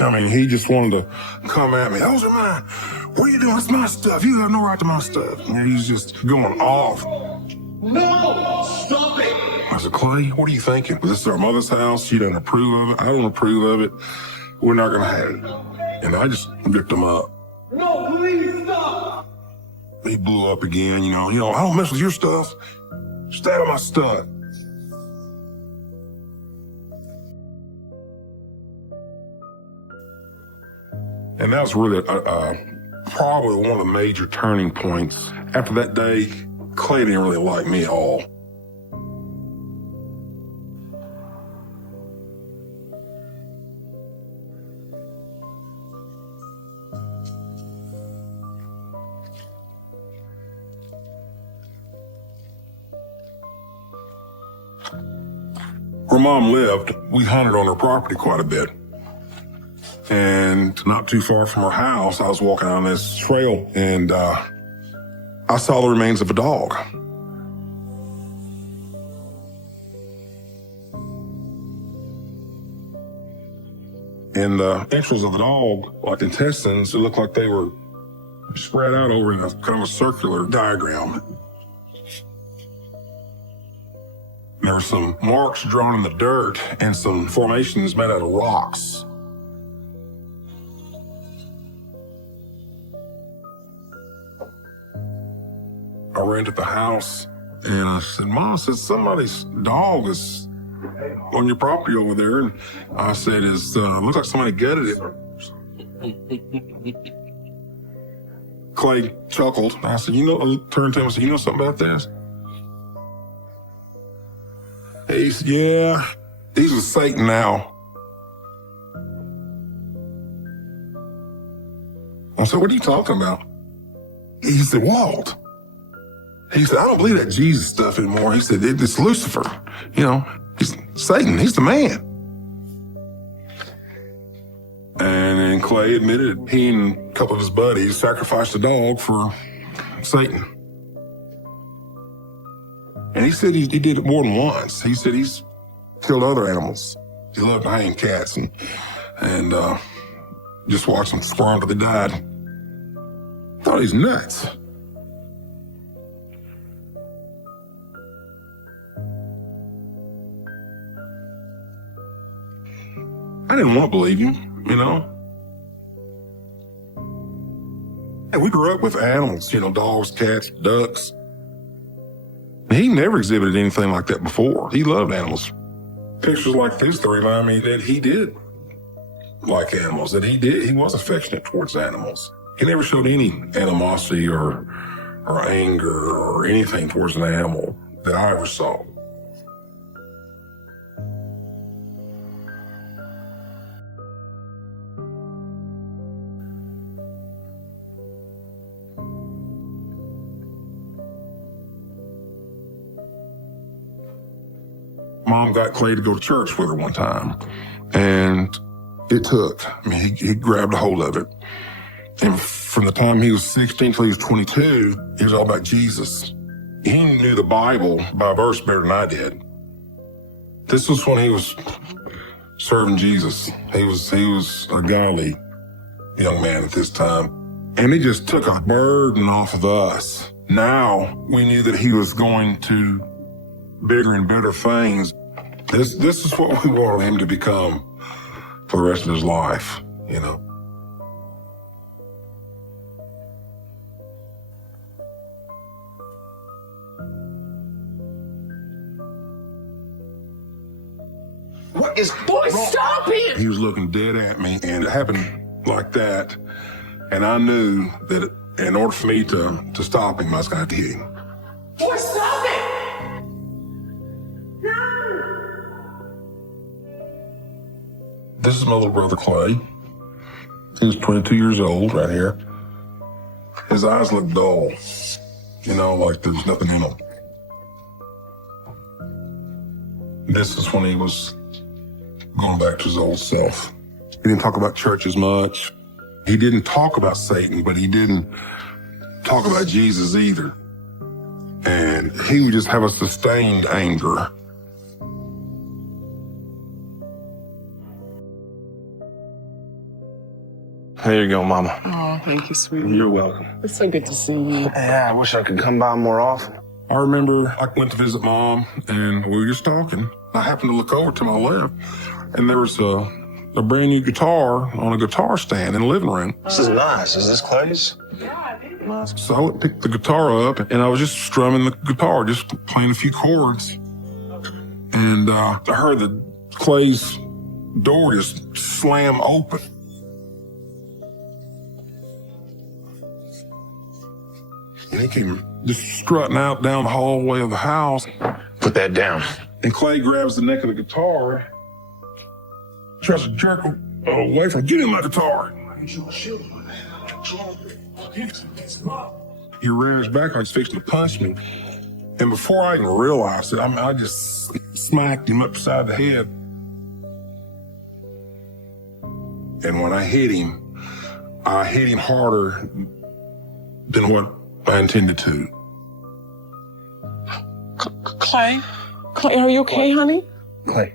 I mean, he just wanted to come at me. Those are mine. What are you doing? It's my stuff. You have no right to my stuff. And he's just going off. No! Stop it! I said, Clay, what are you thinking? This is our mother's house. She doesn't approve of it. I don't approve of it. We're not going to have it. And I just ripped him up. No, please stop! He blew up again, you know, I don't mess with your stuff. Stay out of my stuff. And that was really probably one of the major turning points. After that day, Clay didn't really like me at all. Where Mom lived, we hunted on her property quite a bit. And not too far from her house, I was walking on this trail and I saw the remains of a dog. And the entrails of the dog, like intestines, it looked like they were spread out over in a kind of a circular diagram. There were some marks drawn in the dirt and some formations made out of rocks. I ran to the house and I said, Mom, I said, somebody's dog is on your property over there. And I said, looks like somebody gutted it. Clay chuckled. I said, I turned to him and said, you know something about this? He said, yeah, he's with Satan now. I said, what are you talking about? He said, Walt. He said, I don't believe that Jesus stuff anymore. He said, it's Lucifer. He's Satan. He's the man. And then Clay admitted he and a couple of his buddies sacrificed a dog for Satan. And he said he did it more than once. He said he's killed other animals. He loved to hang cats and just watch them squirm till they died. Thought he's nuts. I didn't want to believe him, And we grew up with animals, dogs, cats, ducks. He never exhibited anything like that before. He loved animals. Pictures like this to remind me that he did like animals, that he was affectionate towards animals. He never showed any animosity or anger or anything towards an animal that I ever saw. Mom got Clay to go to church with her one time. And it took. I mean, he grabbed a hold of it. And from the time he was 16 till he was 22, he was all about Jesus. He knew the Bible by verse better than I did. This was when he was serving Jesus. He was a godly young man at this time. And he just took a burden off of us. Now we knew that he was going to bigger and better things. This is what we wanted him to become for the rest of his life, you know. What is Boy, stop it! He was looking dead at me, and it happened like that. And I knew that in order for me to stop him, I was going to have to hit him. Boy, stop it! This is my little brother, Clay. He was 22 years old right here. His eyes look dull, you know, like there's nothing in them. This is when he was going back to his old self. He didn't talk about church as much. He didn't talk about Satan, but he didn't talk about Jesus either. And he would just have a sustained anger. There you go, Mama. Oh, thank you, sweetie. You're welcome. It's so good to see you. Yeah, I wish I could come by more often. I remember I went to visit Mom, and we were just talking. I happened to look over to my left, and there was a brand new guitar on a guitar stand in the living room. This is nice. Is this Clay's? So I went and picked the guitar up, and I was just strumming the guitar, just playing a few chords. And I heard the Clay's door just slam open. And he came just strutting out down the hallway of the house. Put that down. And Clay grabs the neck of the guitar, tries to jerk away from, get him my guitar. He ran his back, I was fixing to punch me. And before I even realized it, I just smacked him upside the head. And when I hit him harder than what I intended to. Clay? Clay, are you okay, honey? Clay,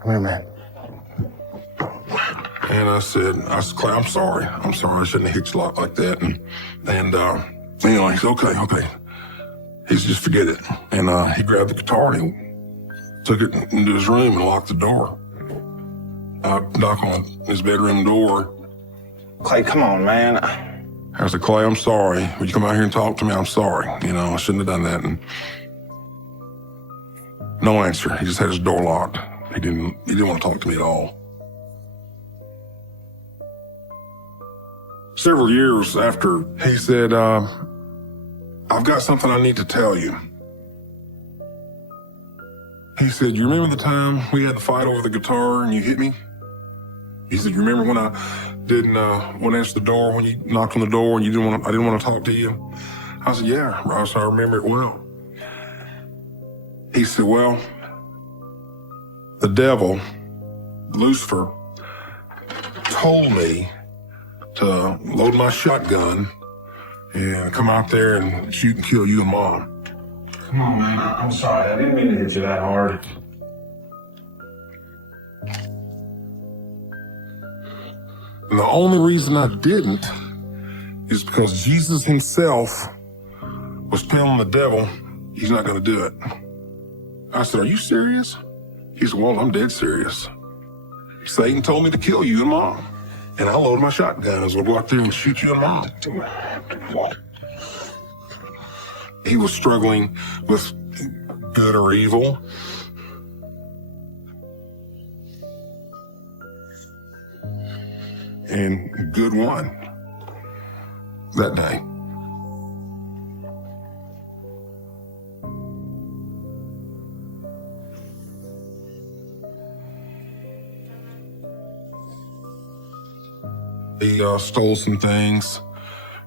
come here, man. And I said, Clay, I'm sorry. I shouldn't have hit you like that. And anyway, he said, okay. He said, just forget it. And he grabbed the guitar and he took it into his room and locked the door. I knocked on his bedroom door. Clay, come on, man. I said, Clay, I'm sorry. Would you come out here and talk to me? I'm sorry. You know, I shouldn't have done that. And no answer. He just had his door locked. He didn't want to talk to me at all. Several years after, he said, I've got something I need to tell you. He said, you remember the time we had the fight over the guitar and you hit me? He said, you remember when I didn't want to answer the door, when you knocked on the door and I didn't want to talk to you? I said, yeah, Ross, I remember it well. He said, well, the devil, Lucifer, told me to load my shotgun and come out there and shoot and kill you and Mom. Come on, man. I'm sorry. I didn't mean to hit you that hard. And the only reason I didn't is because Jesus himself was telling the devil he's not going to do it. I said, are you serious? He said, well, I'm dead serious. Satan told me to kill you and Mom. And I loaded my shotgun. I was going to go out there and shoot you and Mom. He was struggling with good or evil. And good won that day. He stole some things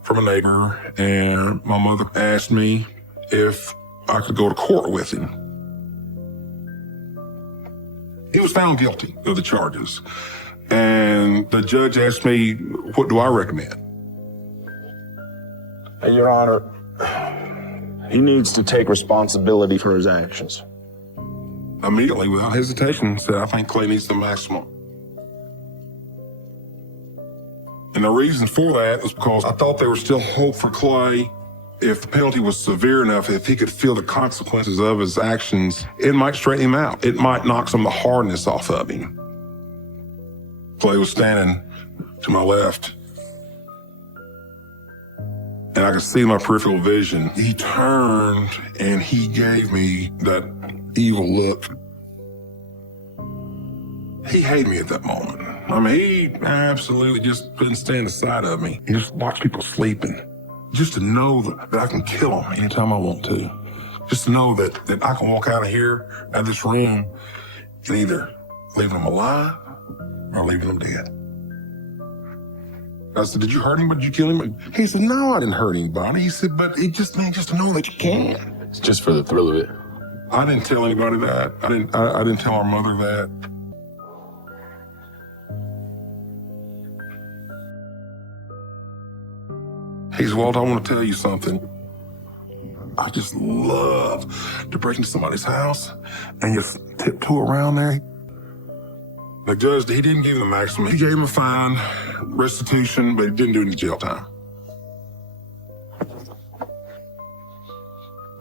from a neighbor, and my mother asked me if I could go to court with him. He was found guilty of the charges, and and the judge asked me, what do I recommend? Your Honor, he needs to take responsibility for his actions. Immediately, without hesitation, said, I think Clay needs the maximum. And the reason for that is because I thought there was still hope for Clay. If the penalty was severe enough, if he could feel the consequences of his actions, it might straighten him out. It might knock some of the hardness off of him. Clay was standing to my left, and I could see my peripheral vision. He turned and he gave me that evil look. He hated me at that moment. I mean, he absolutely just couldn't stand the sight of me. He just watched people sleeping. Just to know that I can kill them anytime I want to. Just to know that I can walk out of here, out of this room, and either leaving them alive or leaving them dead. I said, did you hurt him? Did you kill him? He said, no, I didn't hurt anybody. He said, but it just means just to know that you can. It's just for the thrill of it. I didn't tell anybody that. I didn't tell our mother that. He said, Walt, I want to tell you something. I just love to break into somebody's house and just tiptoe around there. The judge, he didn't give him the maximum. He gave him a fine, restitution, but he didn't do any jail time.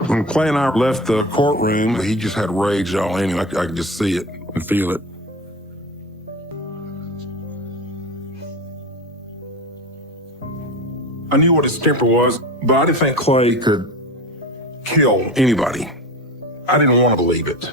When Clay and I left the courtroom, he just had rage all in him. I could just see it and feel it. I knew what his temper was, but I didn't think Clay could kill anybody. I didn't want to believe it.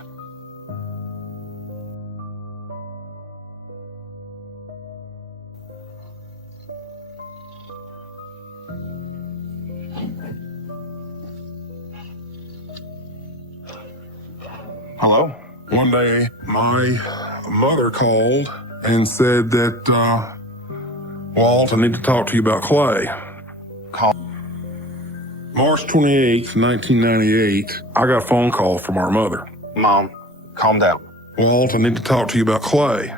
Hello? One day, my mother called and said that, Walt, I need to talk to you about Clay. Call. March 28th, 1998, I got a phone call from our mother. Mom, calm down. Walt, I need to talk to you about Clay.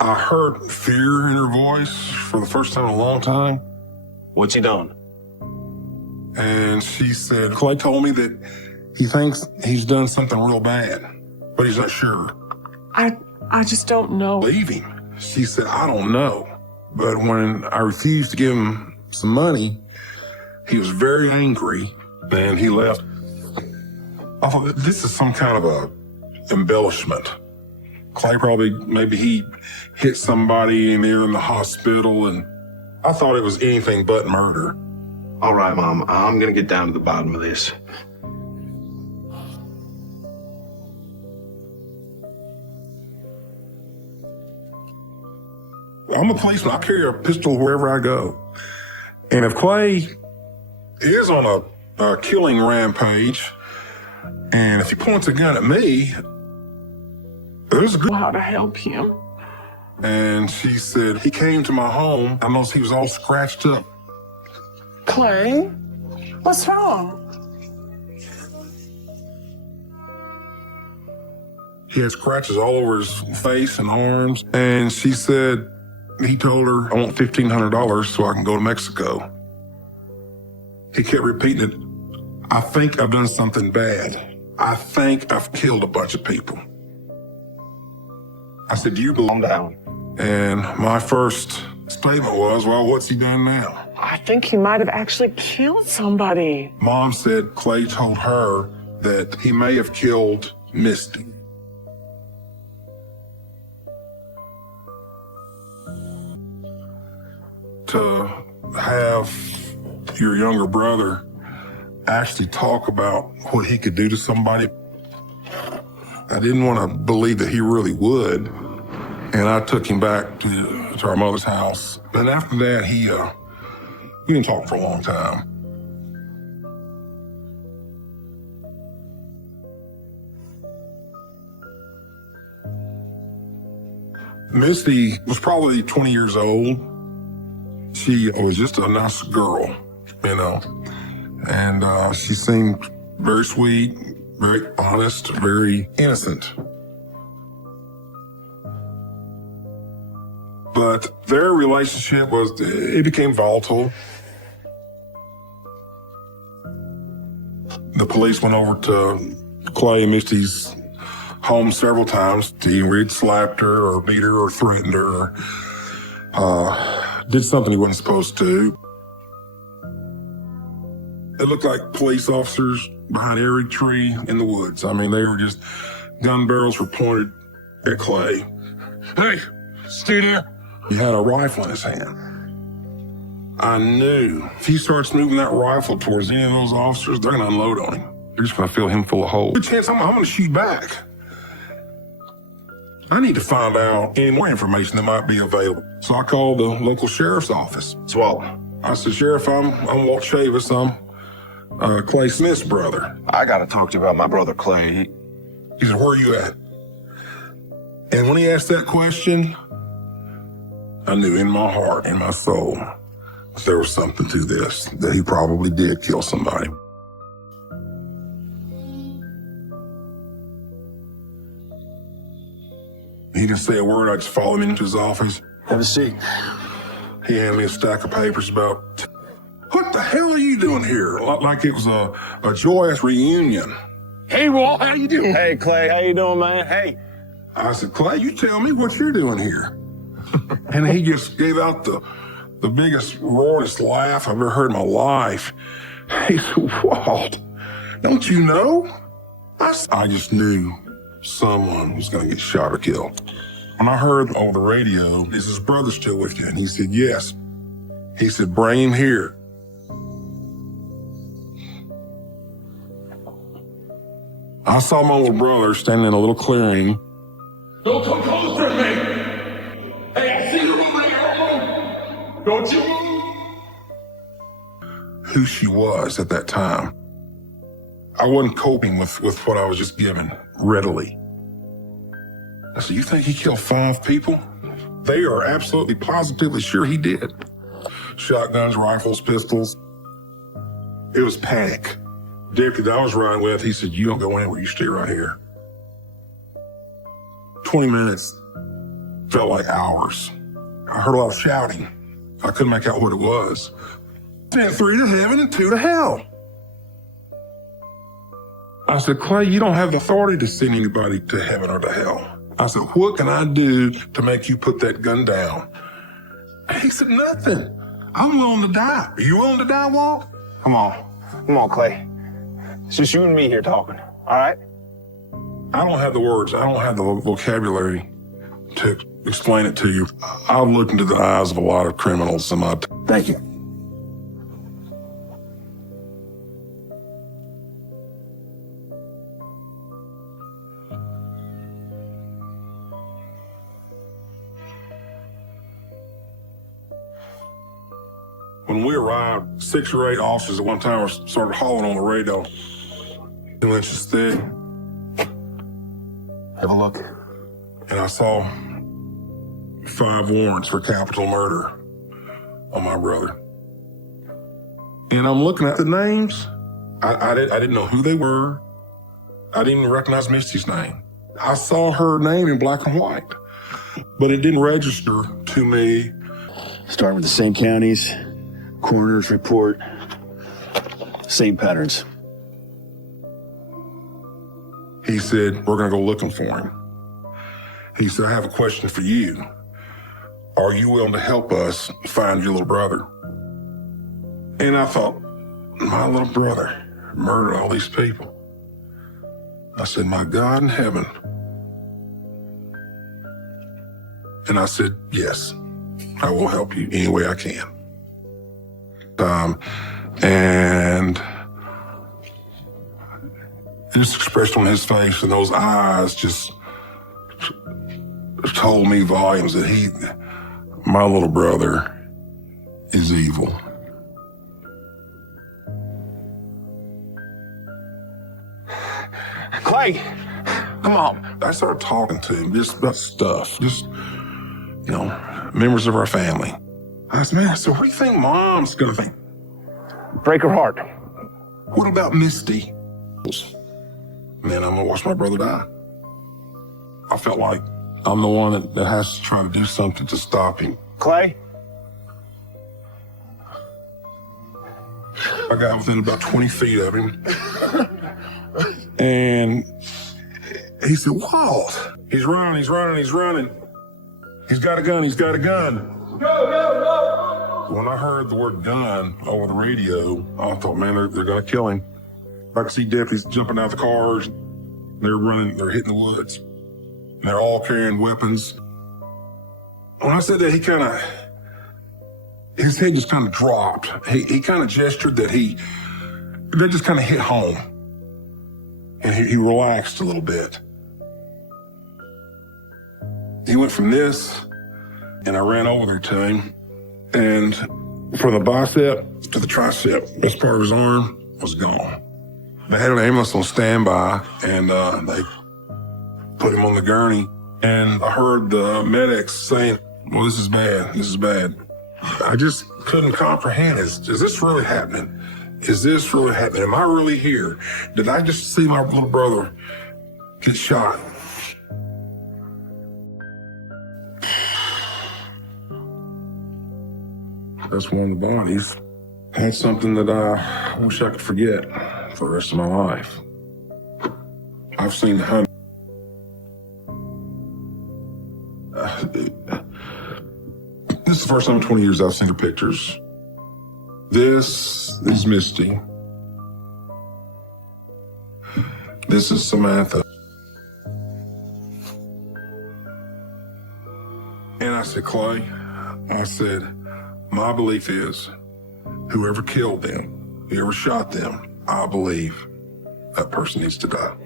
I heard fear in her voice for the first time in a long time. What's he done? And she said, Clay told me that he thinks he's done something real bad, but he's not sure. I just don't know. Leave him. She said, I don't know. But when I refused to give him some money, he was very angry and he left. I thought, this is some kind of a embellishment. Clay maybe he hit somebody and they're in the hospital, and I thought it was anything but murder. All right, Mom, I'm gonna get down to the bottom of this. I'm a policeman. I carry a pistol wherever I go. And if Clay is on a killing rampage, and if he points a gun at me, there's a good... How to help him. And she said, he came to my home. I noticed he was all scratched up. Clay, what's wrong? He had scratches all over his face and arms. And she said, he told her, I want $1,500 so I can go to Mexico. He kept repeating it. I think I've done something bad. I think I've killed a bunch of people. I said, do you belong down? And my first statement was, well, what's he done now? I think he might have actually killed somebody. Mom said Clay told her that he may have killed Misty. To have your younger brother actually talk about what he could do to somebody, I didn't want to believe that he really would. And I took him back to our mother's house. And after that, we didn't talk for a long time. Misty was probably 20 years old. She was just a nice girl, you know, and she seemed very sweet, very honest, very innocent. But their relationship it became volatile. The police went over to Clay and Misty's home several times to either he'd slapped her or beat her or threatened her or did something he wasn't supposed to. It looked like police officers behind every tree in the woods. I mean, they were just, gun barrels were pointed at Clay. Hey, stay there. He had a rifle in his hand. I knew if he starts moving that rifle towards any of those officers, they're going to unload on him. They're just going to fill him full of holes. Good chance I'm going to shoot back. I need to find out any more information that might be available. So I called the local sheriff's office. Swallow. I said, Sheriff, I'm Walt Chavis. I'm Clay Smith's brother. I got to talk to you about my brother Clay. He said, where are you at? And when he asked that question, I knew in my heart, in my soul, that there was something to this, that he probably did kill somebody. He didn't say a word. I just followed him into his office. Have a seat. He handed me a stack of papers about, what the hell are you doing here? Like it was a joyous reunion. Hey, Walt, how you doing? Hey, Clay, how you doing, man? Hey. I said, Clay, you tell me what you're doing here. And he just gave out the biggest, roarest laugh I've ever heard in my life. He said, Walt, don't you know? I just knew someone was going to get shot or killed. When I heard over the radio, is his brother still with you? And he said, yes. He said, bring him here. I saw my little brother standing in a little clearing. Don't come closer to me. Hey, I see you moving your room. Don't you move. Who she was at that time. I wasn't coping with what I was just given readily. I said, you think he killed 5 people? They are absolutely positively sure he did. Shotguns, rifles, pistols. It was panic. Deputy that I was riding with, he said, you don't go anywhere, you stay right here. 20 minutes felt like hours. I heard a lot of shouting. I couldn't make out what it was. Sent 3 to heaven and 2 to hell. I said, Clay, you don't have the authority to send anybody to heaven or to hell. I said, what can I do to make you put that gun down? He said, nothing. I'm willing to die. Are you willing to die, Walt? Come on, Clay. It's just you and me here talking, all right? I don't have the words. I don't have the vocabulary to explain it to you. I've looked into the eyes of a lot of criminals in my time. Thank you. When we arrived, 6 or 8 officers at one time started hauling on the radio. 2 inches thick. Have a look. And I saw 5 warrants for capital murder on my brother. And I'm looking at the names. I didn't know who they were. I didn't even recognize Misty's name. I saw her name in black and white, but it didn't register to me. Starting with the same counties, coroner's report, same patterns. He said, we're going to go looking for him. He said, I have a question for you. Are you willing to help us find your little brother? And I thought, my little brother murdered all these people. I said, my God in heaven. And I said, yes, I will help you any way I can. And this expression on his face and those eyes just told me volumes that my little brother is evil. Clay, come on. I started talking to him just about stuff, members of our family. I said, man, what do you think Mom's gonna think? Break her heart. What about Misty? Man, I'm gonna watch my brother die. I felt like I'm the one that has to try to do something to stop him. Clay? I got within about 20 feet of him. And he said, Walt, he's running. He's got a gun, When I heard the word gun over the radio, I thought, man, they're gonna kill him. I could see deputies jumping out the cars. They're running, they're hitting the woods. And they're all carrying weapons. When I said that, his head just kind of dropped. He kind of gestured that that just kind of hit home. And he relaxed a little bit. He went from this, and I ran over there to him, and from the bicep to the tricep, this part of his arm was gone. They had an ambulance on standby, and they put him on the gurney, and I heard the medics saying, well, this is bad. I just couldn't comprehend, is this really happening? Is this really happening? Am I really here? Did I just see my little brother get shot? That's one of the bodies. That's something that I wish I could forget for the rest of my life. I've seen hundreds. This is the first time in 20 years I've seen her pictures. This is Misty. This is Samantha. And I said, Clay, my belief is whoever killed them, whoever shot them, I believe that person needs to die.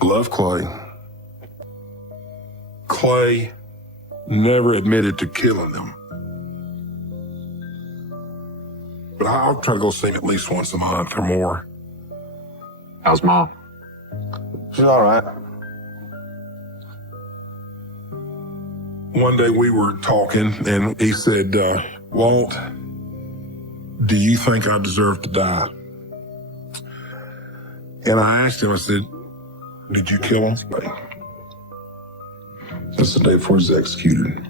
I love Clay. Clay never admitted to killing them. But I'll try to go see him at least once a month or more. How's Mom? She's all right. One day we were talking and he said, Walt, do you think I deserve to die? And I asked him, I said, did you kill him? That's the day before he was executed.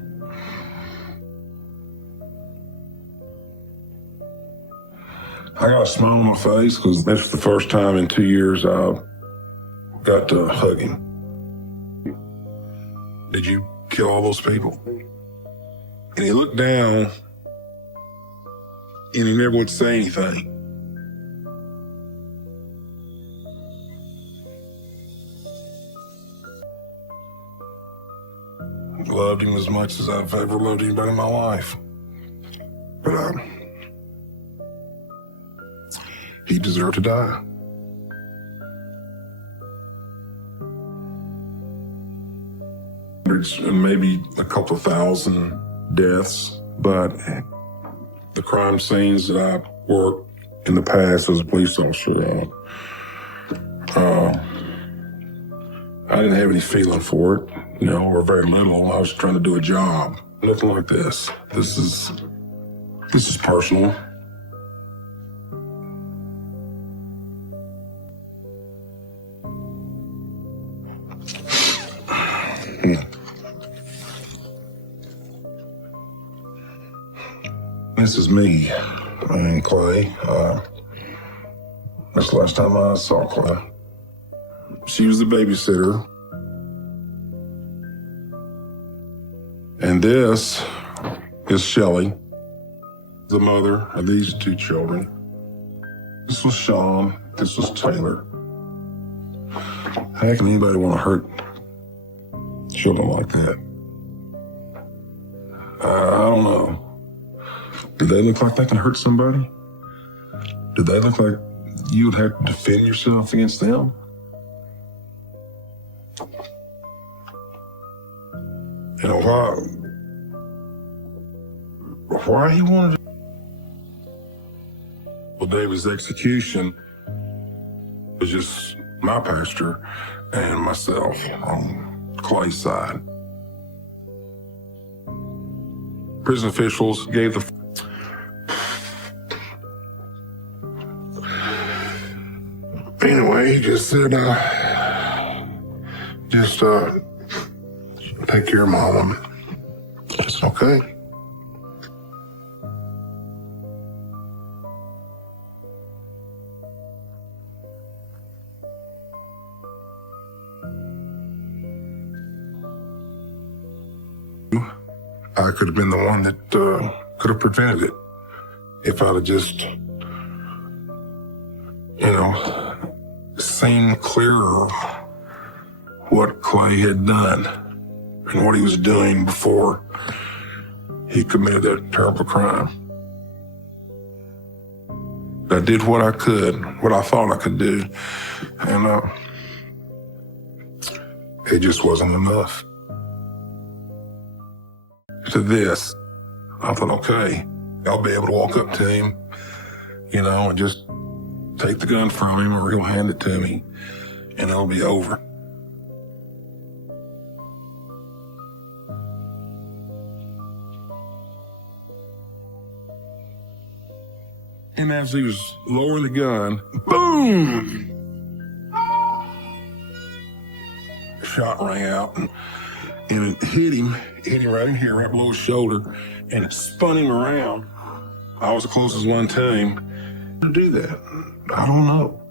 I got a smile on my face because that's the first time in 2 years I got to hug him. Did you kill all those people? And he looked down and he never would say anything. I loved him as much as I've ever loved anybody in my life. But he deserved to die. Hundreds, maybe a couple of thousand deaths, but the crime scenes that I worked in the past as a police officer, I didn't have any feeling for it, or very little. I was trying to do a job. Nothing like this. This is personal. This is me and Clay. That's the last time I saw Clay. She was the babysitter. And this is Shelley, the mother of these two children. This was Sean. This was Taylor. How can anybody want to hurt children like that? I don't know. Do they look like they can hurt somebody? Do they look like you would have to defend yourself against them? Why he wanted to... Well, David's execution was just my pastor and myself on Clay's side. Prison officials gave Anyway, he just said, take care of Mom. It's okay. I could have been the one that could have prevented it if I'd have just, seen clearer what Clay had done and what he was doing before he committed that terrible crime. I did what I could, what I thought I could do, and it just wasn't enough. To this, I thought, okay, I'll be able to walk up to him, and just take the gun from him, or he'll hand it to me, and it'll be over. And as he was lowering the gun, boom! Shot rang out, and it hit him right in here, right below his shoulder, and it spun him around. I was the closest one to him to do that. I don't know.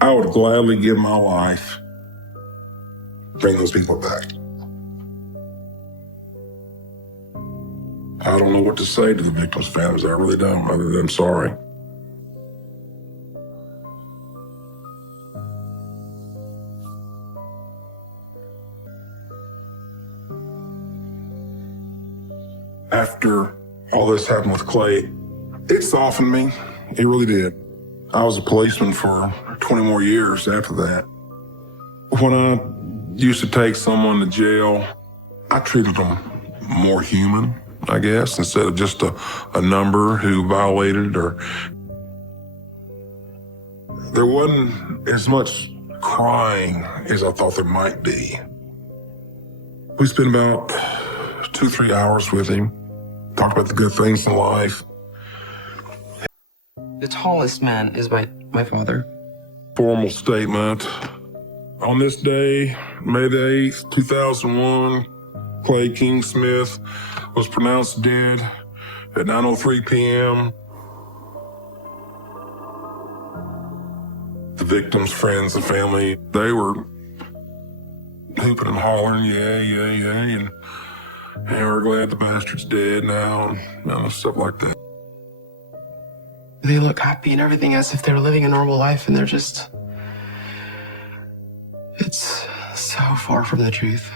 I would gladly give my life to bring those people back. I don't know what to say to the victims' families. I really don't, other than sorry. After all this happened with Clay, it softened me. It really did. I was a policeman for 20 more years after that. When I used to take someone to jail, I treated them more human, I guess, instead of just a number who violated, or there wasn't as much crying as I thought there might be. We spent about 2-3 hours with him, talked about the good things in life. The tallest man is my father. Formal statement. On this day, May the 8th, 2001, Clay King Smith was pronounced dead at 9:03 p.m. The victim's friends and family, they were hooping and hollering, yeah, and we're glad the bastard's dead now, and stuff like that. They look happy and everything as if they were living a normal life, and they're just... It's so far from the truth.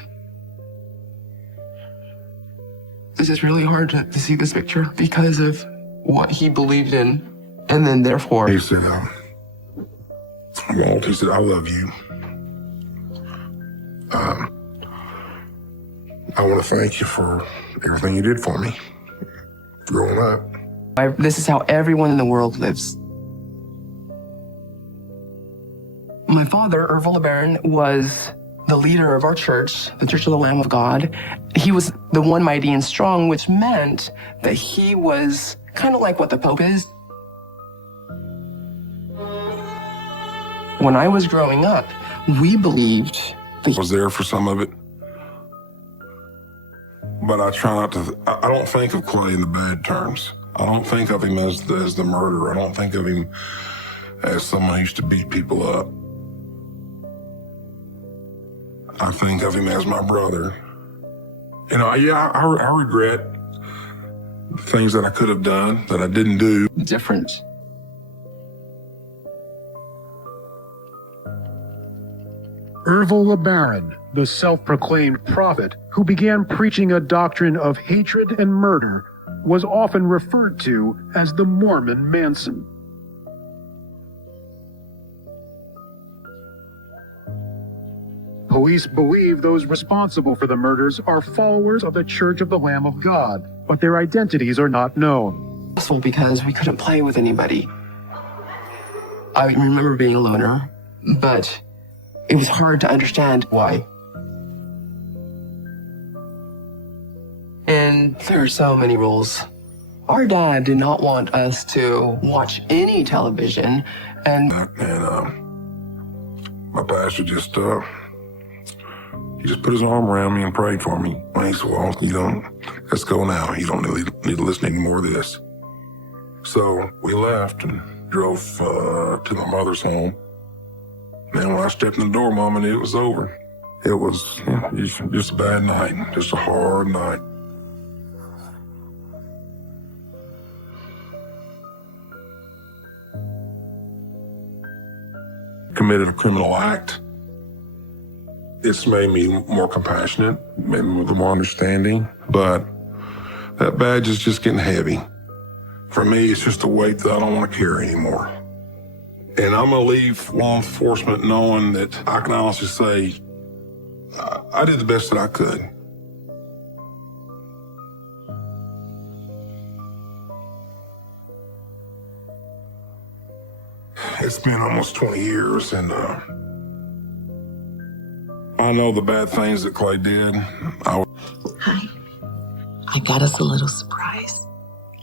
It's just really hard to see this picture because of what he believed in, and then therefore... He said, Walt, he said, I love you. I want to thank you for everything you did for me growing up. This is how everyone in the world lives. My father, Ervil LeBaron, was the leader of our church, the Church of the Lamb of God. He was the one mighty and strong, which meant that he was kind of like what the Pope is. When I was growing up, we believed that I was there for some of it. But I try not to, I don't think of Clay in the bad terms. I don't think of him as the murderer. I don't think of him as someone who used to beat people up. I think of him as my brother. I regret things that I could have done that I didn't do. different. Ervil LeBaron, the self-proclaimed prophet who began preaching a doctrine of hatred and murder, was often referred to as the Mormon Manson. Police believe those responsible for the murders are followers of the Church of the Lamb of God, but their identities are not known. Because we couldn't play with anybody. I remember being a loner, but it was hard to understand why. And there are so many rules Our dad did not want us to watch any television, and my pastor just he just put his arm around me and prayed for me. And he said, well, let's go now. You don't really need to listen to any more of this. So we left and drove to my mother's home. And when I stepped in the door, Mom, I knew it was over. It was just a bad night, just a hard night. Committed a criminal act. It's made me more compassionate, made me with more understanding, but that badge is just getting heavy. For me, it's just a weight that I don't want to carry anymore. And I'm going to leave law enforcement knowing that I can honestly say I did the best that I could. It's been almost 20 years, and I know the bad things that Clay did. Hi. I got us a little surprise.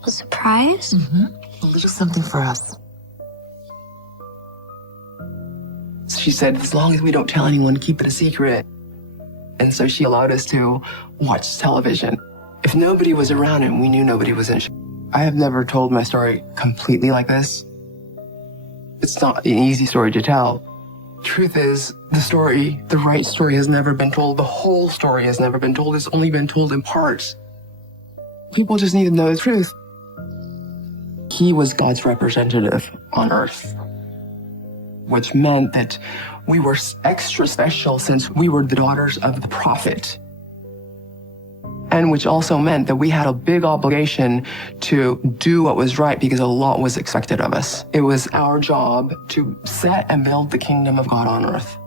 A surprise? A little something for us. she said, as long as we don't tell anyone, keep it a secret. And so she allowed us to watch television. If nobody was around and we knew nobody was in. I have never told my story completely like this. It's not an easy story to tell. Truth is, the right story has never been told. The whole story has never been told. It's only been told in parts. People just need to know the truth. He was God's representative on earth, which meant that we were extra special since we were the daughters of the prophet. And which also meant that we had a big obligation to do what was right because a lot was expected of us. It was our job to set and build the kingdom of God on earth.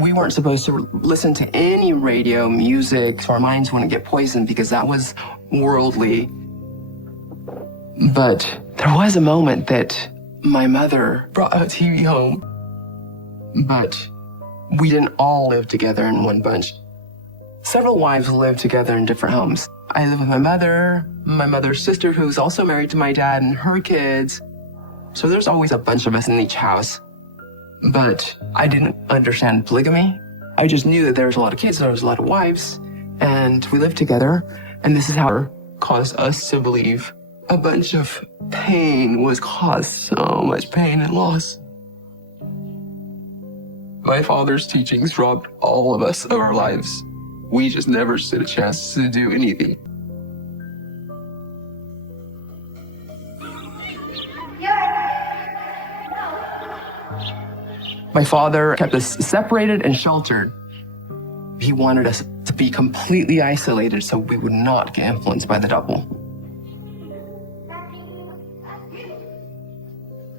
We weren't supposed to listen to any radio music so our minds wouldn't get poisoned because that was worldly. But there was a moment that my mother brought a TV home. But we didn't all live together in one bunch. Several wives lived together in different homes. I live with my mother's sister, who's also married to my dad, and her kids. So there's always a bunch of us in each house. But I didn't understand polygamy. I just knew that there was a lot of kids, there was a lot of wives, and we lived together. And this is how it caused us to believe a bunch of pain was caused, so much pain and loss. My father's teachings robbed all of us of our lives. We just never stood a chance to do anything. My father kept us separated and sheltered. He wanted us to be completely isolated so we would not get influenced by the devil.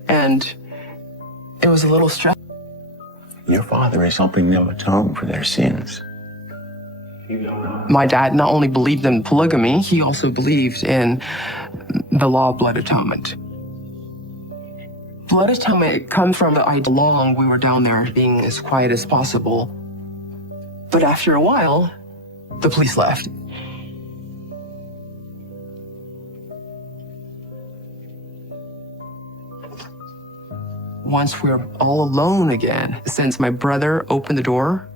And it was a little stressful. Your father is helping them atone for their sins. My dad not only believed in polygamy, he also believed in the law of blood atonement. Blood atonement comes from the idea long we were down there being as quiet as possible. But after a while, the police left. Once we were all alone again, since my brother opened the door,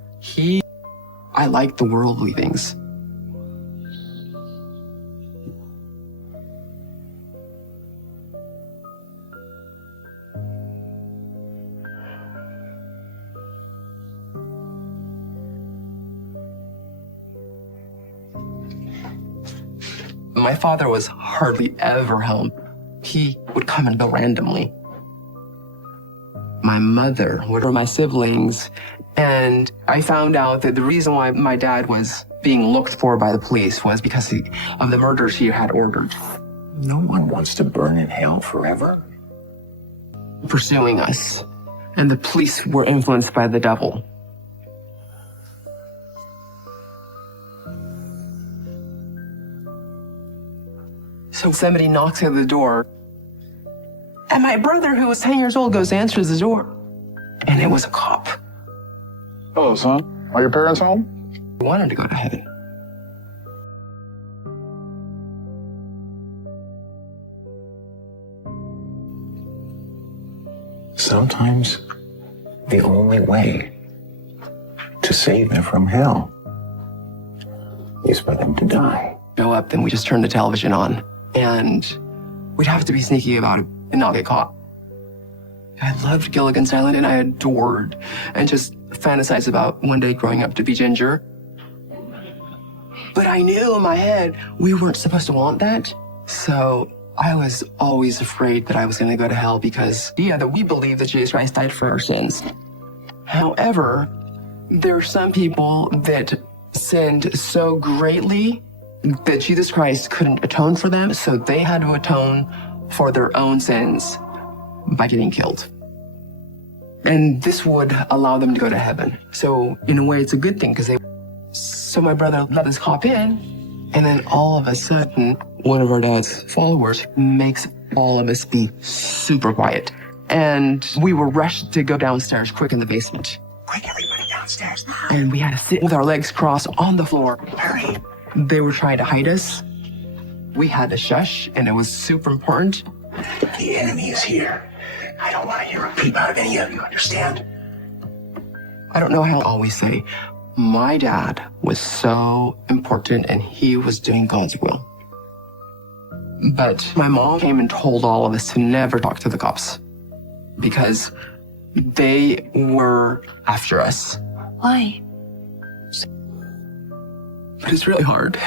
I liked the worldly things. My father was hardly ever home. He would come and go randomly. My mother were my siblings, and I found out that the reason why my dad was being looked for by the police was because of the murders he had ordered. No one wants to burn in hell forever. Pursuing us, and the police were influenced by the devil. So somebody knocks at the door, and my brother, who was 10 years old, goes to answer the door. And it was a cop. Hello, son. Are your parents home? wanted to go to heaven. Sometimes the only way to save them from hell is for them to die. Go up, then we just turn the television on, and we'd have to be sneaky about it and not get caught. I loved Gilligan's Island, and I adored and just fantasized about one day growing up to be Ginger. But I knew in my head we weren't supposed to want that, so I was always afraid that I was going to go to hell because, that we believe that Jesus Christ died for our sins. However, there are some people that sinned so greatly that Jesus Christ couldn't atone for them, so they had to atone for their own sins by getting killed. And this would allow them to go to heaven. So in a way, it's a good thing because so my brother let us hop in, and then all of a sudden, one of our dad's followers makes all of us be super quiet. And we were rushed to go downstairs quick in the basement. Quick, everybody downstairs now. And we had to sit with our legs crossed on the floor. Hurry. They were trying to hide us. We had to shush, and it was super important. The enemy is here. I don't want to hear a peep out of any of you, understand? I don't know how to always say, my dad was so important and he was doing God's will. But my mom came and told all of us to never talk to the cops because they were after us. Why? But it's really hard.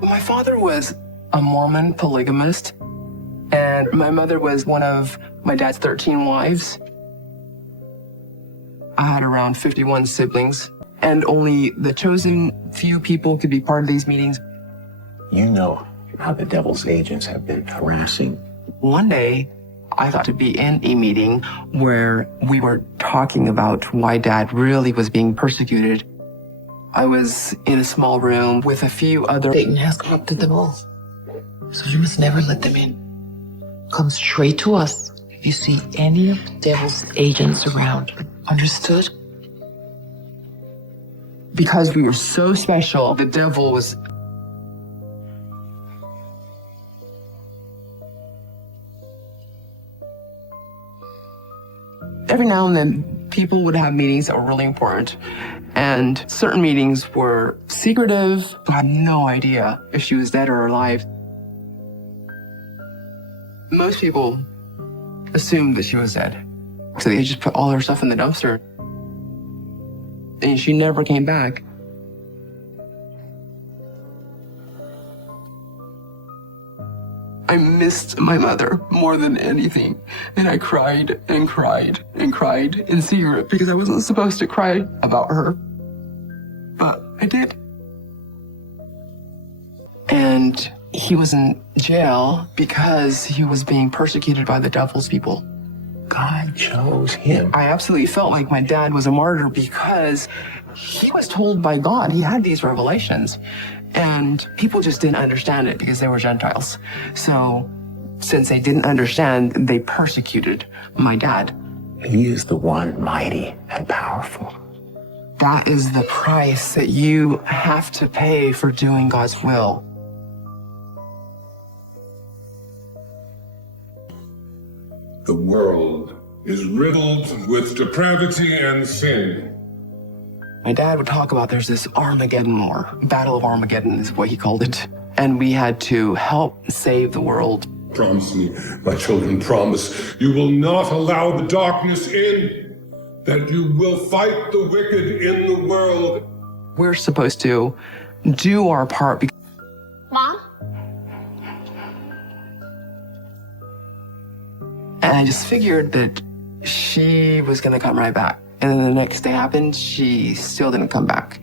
My father was a Mormon polygamist, and my mother was one of my dad's 13 wives. I had around 51 siblings, and only the chosen few people could be part of these meetings. You know how the devil's agents have been harassing. One day, I got to be in a meeting where we were talking about why Dad really was being persecuted. I was in a small room with a few other... Satan has corrupted them all, so you must never let them in. Come straight to us if you see any of the devil's agents around. Understood? Because we were so special, the devil was... Every now and then, people would have meetings that were really important. And certain meetings were secretive. I had no idea if she was dead or alive. Most people assumed that she was dead. So they just put all her stuff in the dumpster. And she never came back. I missed my mother more than anything. And I cried and cried and cried in secret because I wasn't supposed to cry about her. But I did. And he was in jail because he was being persecuted by the devil's people. God chose him. I absolutely felt like my dad was a martyr because he was told by God. He had these revelations. And people just didn't understand it because they were Gentiles. So since they didn't understand, they persecuted my dad. He is the one mighty and powerful. That is the price that you have to pay for doing God's will. The world is riddled with depravity and sin. My dad would talk about there's this Armageddon war. Battle of Armageddon is what he called it. And we had to help save the world. Promise me, my children, promise you will not allow the darkness in, that you will fight the wicked in the world. We're supposed to do our part. Mom? And I just figured that she was going to come right back. And then the next day happened, she still didn't come back.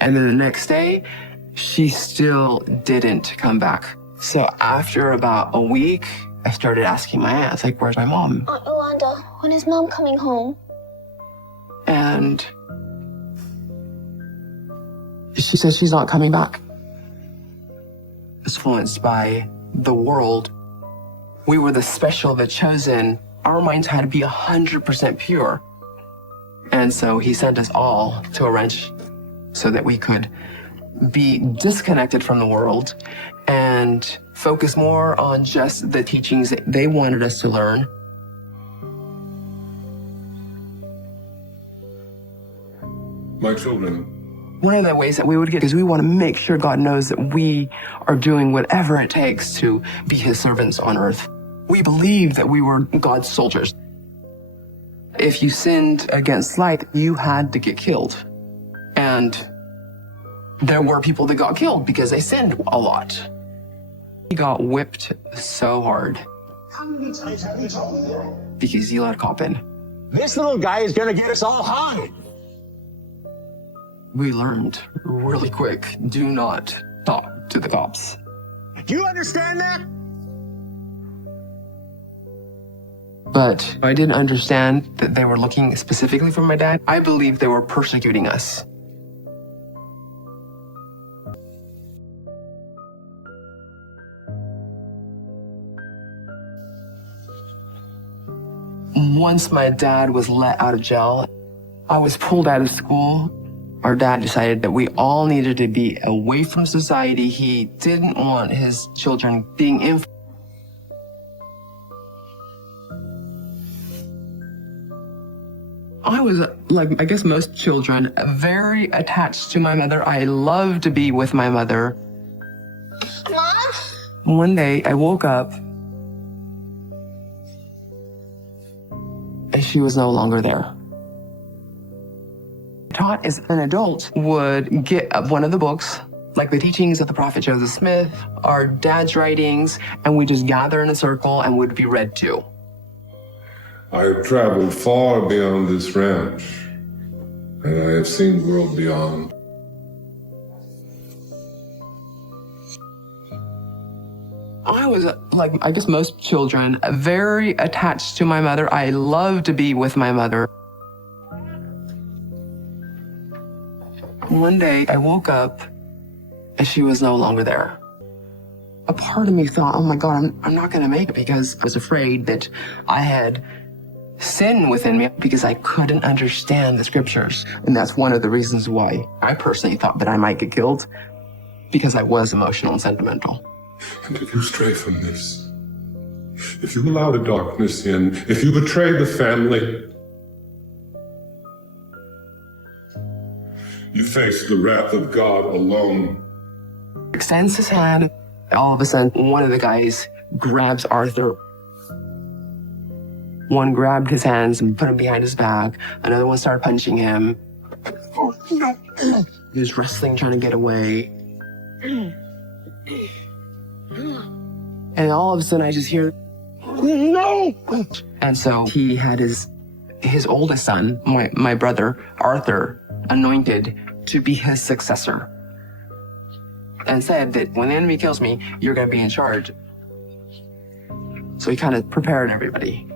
And then the next day, she still didn't come back. So after about a week, I started asking my aunt, like, where's my mom? Aunt Yolanda, when is Mom coming home? And she says she's not coming back. Influenced by the world, We were the special, the chosen. Our minds had to be 100% pure. And so he sent us all to a ranch so that we could be disconnected from the world and focus more on just the teachings that they wanted us to learn. My children, One of the ways that we would get is we want to make sure God knows that we are doing whatever it takes to be his servants on earth. We believed that we were God's soldiers. If you sinned against light, you had to get killed. And there were people that got killed because they sinned a lot. He got whipped so hard because he let a cop in. This little guy is gonna get us all hung. We learned really quick, do not talk to the cops. Do you understand that? But I didn't understand that they were looking specifically for my dad. I believe they were persecuting us. Once my dad was let out of jail, I was pulled out of school. Our dad decided that we all needed to be away from society. He didn't want his children being influenced. I was, like, I guess most children, very attached to my mother. I loved to be with my mother. Mom? One day, I woke up, and she was no longer there. Taught as an adult would get one of the books, like the teachings of the prophet Joseph Smith, our dad's writings, and we just gather in a circle and would be read to. I have traveled far beyond this ranch, and I have seen the world beyond. I was, like, I guess most children, very attached to my mother. I loved to be with my mother. One day, I woke up, and she was no longer there. A part of me thought, oh my God, I'm not going to make it, because I was afraid that I had sin within me because I couldn't understand the scriptures. And that's one of the reasons why I personally thought that I might get killed, because I was emotional and sentimental. And if you stray from this, if you allow the darkness in, if you betray the family, you face the wrath of God alone. Extends his hand. All of a sudden, one of the guys grabs Arthur. One grabbed his hands and put him behind his back. Another one started punching him. He was wrestling, trying to get away. And all of a sudden, I just hear, no! And so he had his oldest son, my brother, Arthur, anointed to be his successor. And said that when the enemy kills me, you're going to be in charge. So he kind of prepared everybody.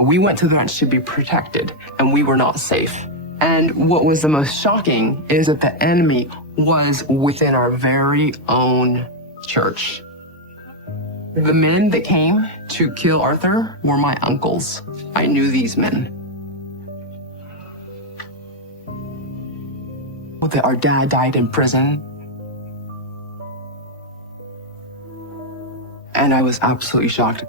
We went to the ranch to be protected, and we were not safe. And what was the most shocking is that the enemy was within our very own church. The men that came to kill Arthur were my uncles. I knew these men. Our dad died in prison. And I was absolutely shocked.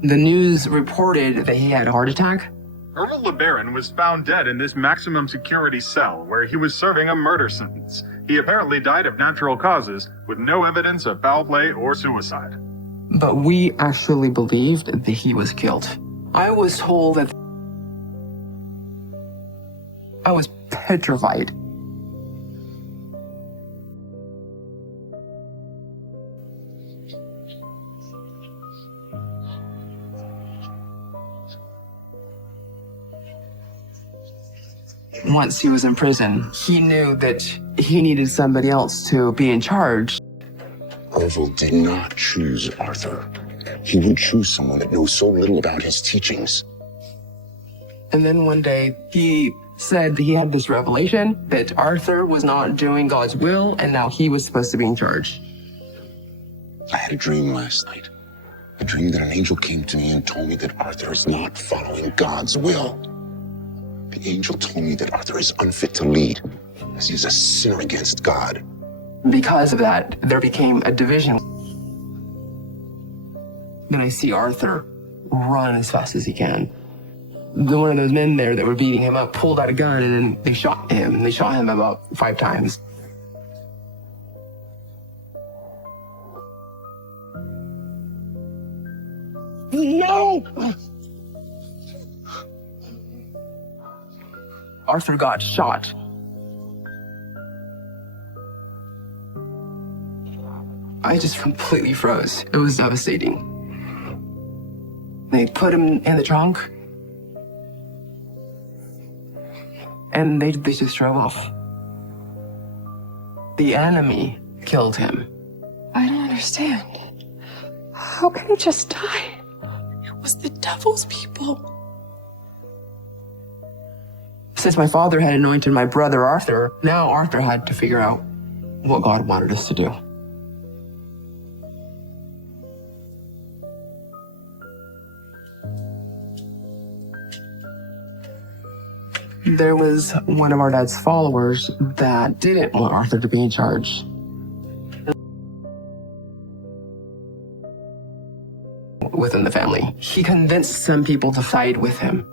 The news reported that he had a heart attack. Errol LeBaron was found dead in this maximum security cell where he was serving a murder sentence. He apparently died of natural causes with no evidence of foul play or suicide. But we actually believed that he was killed. I was told that I was petrified. Once he was in prison, he knew that he needed somebody else to be in charge. Ervil did not choose Arthur. He would choose someone that knows so little about his teachings. And then one day he said he had this revelation that Arthur was not doing God's will, and now he was supposed to be in charge. I had a dream last night. A dream that an angel came to me and told me that Arthur is not following God's will. The angel told me that Arthur is unfit to lead, as he is a sinner against God. Because of that, there became a division. Then I see Arthur run as fast as he can. One of those men there that were beating him up pulled out a gun, and then they shot him. And they shot him about 5 times. No! Arthur got shot. I just completely froze. It was devastating. They put him in the trunk, and they just drove off. The enemy killed him. I don't understand. How can he just die? It was the devil's people. Since my father had anointed my brother Arthur, now Arthur had to figure out what God wanted us to do. There was one of our dad's followers that didn't want Arthur to be in charge. Within the family, he convinced some people to side with him.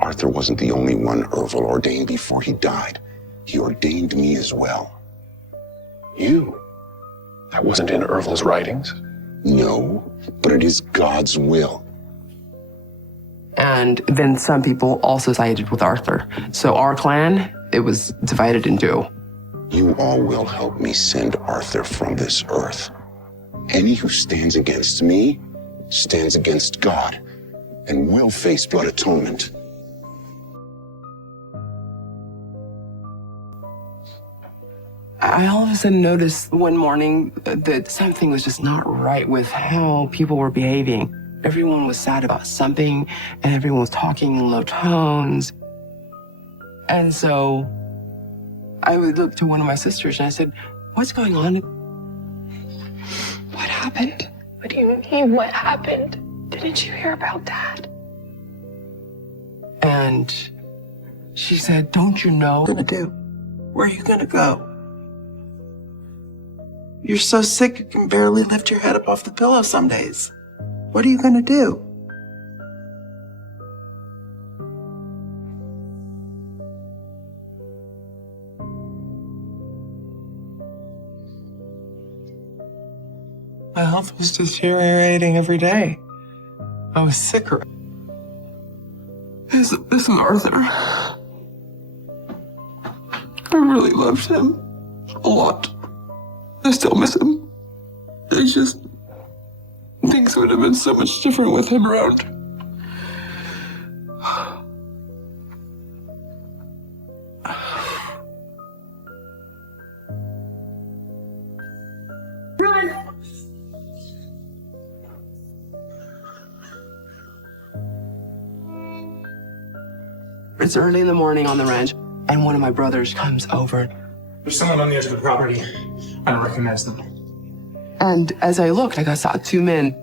Arthur wasn't the only one Ervil ordained before he died. He ordained me as well. You? That wasn't in Ervil's writings. No, but it is God's will. And then some people also sided with Arthur. So our clan, it was divided in 2. You all will help me send Arthur from this earth. Any who stands against me stands against God and will face blood atonement. I all of a sudden noticed one morning that something was just not right with how people were behaving. Everyone was sad about something, and everyone was talking in low tones. And so I would look to one of my sisters and I said, "What's going on? What happened? What do you mean, what happened? Didn't you hear about Dad?" And she said, "Don't you know what What are you gonna do? Where are you gonna go? You're so sick you can barely lift your head up off the pillow some days. What are you gonna do?" My health was deteriorating every day. I was sicker. This is Arthur. I really loved him a lot. I still miss him. It's just, things would have been so much different with him around. It's early in the morning on the ranch, and one of my brothers comes over. There's someone on the edge of the property. I don't recognize them. And as I looked, I saw 2 men,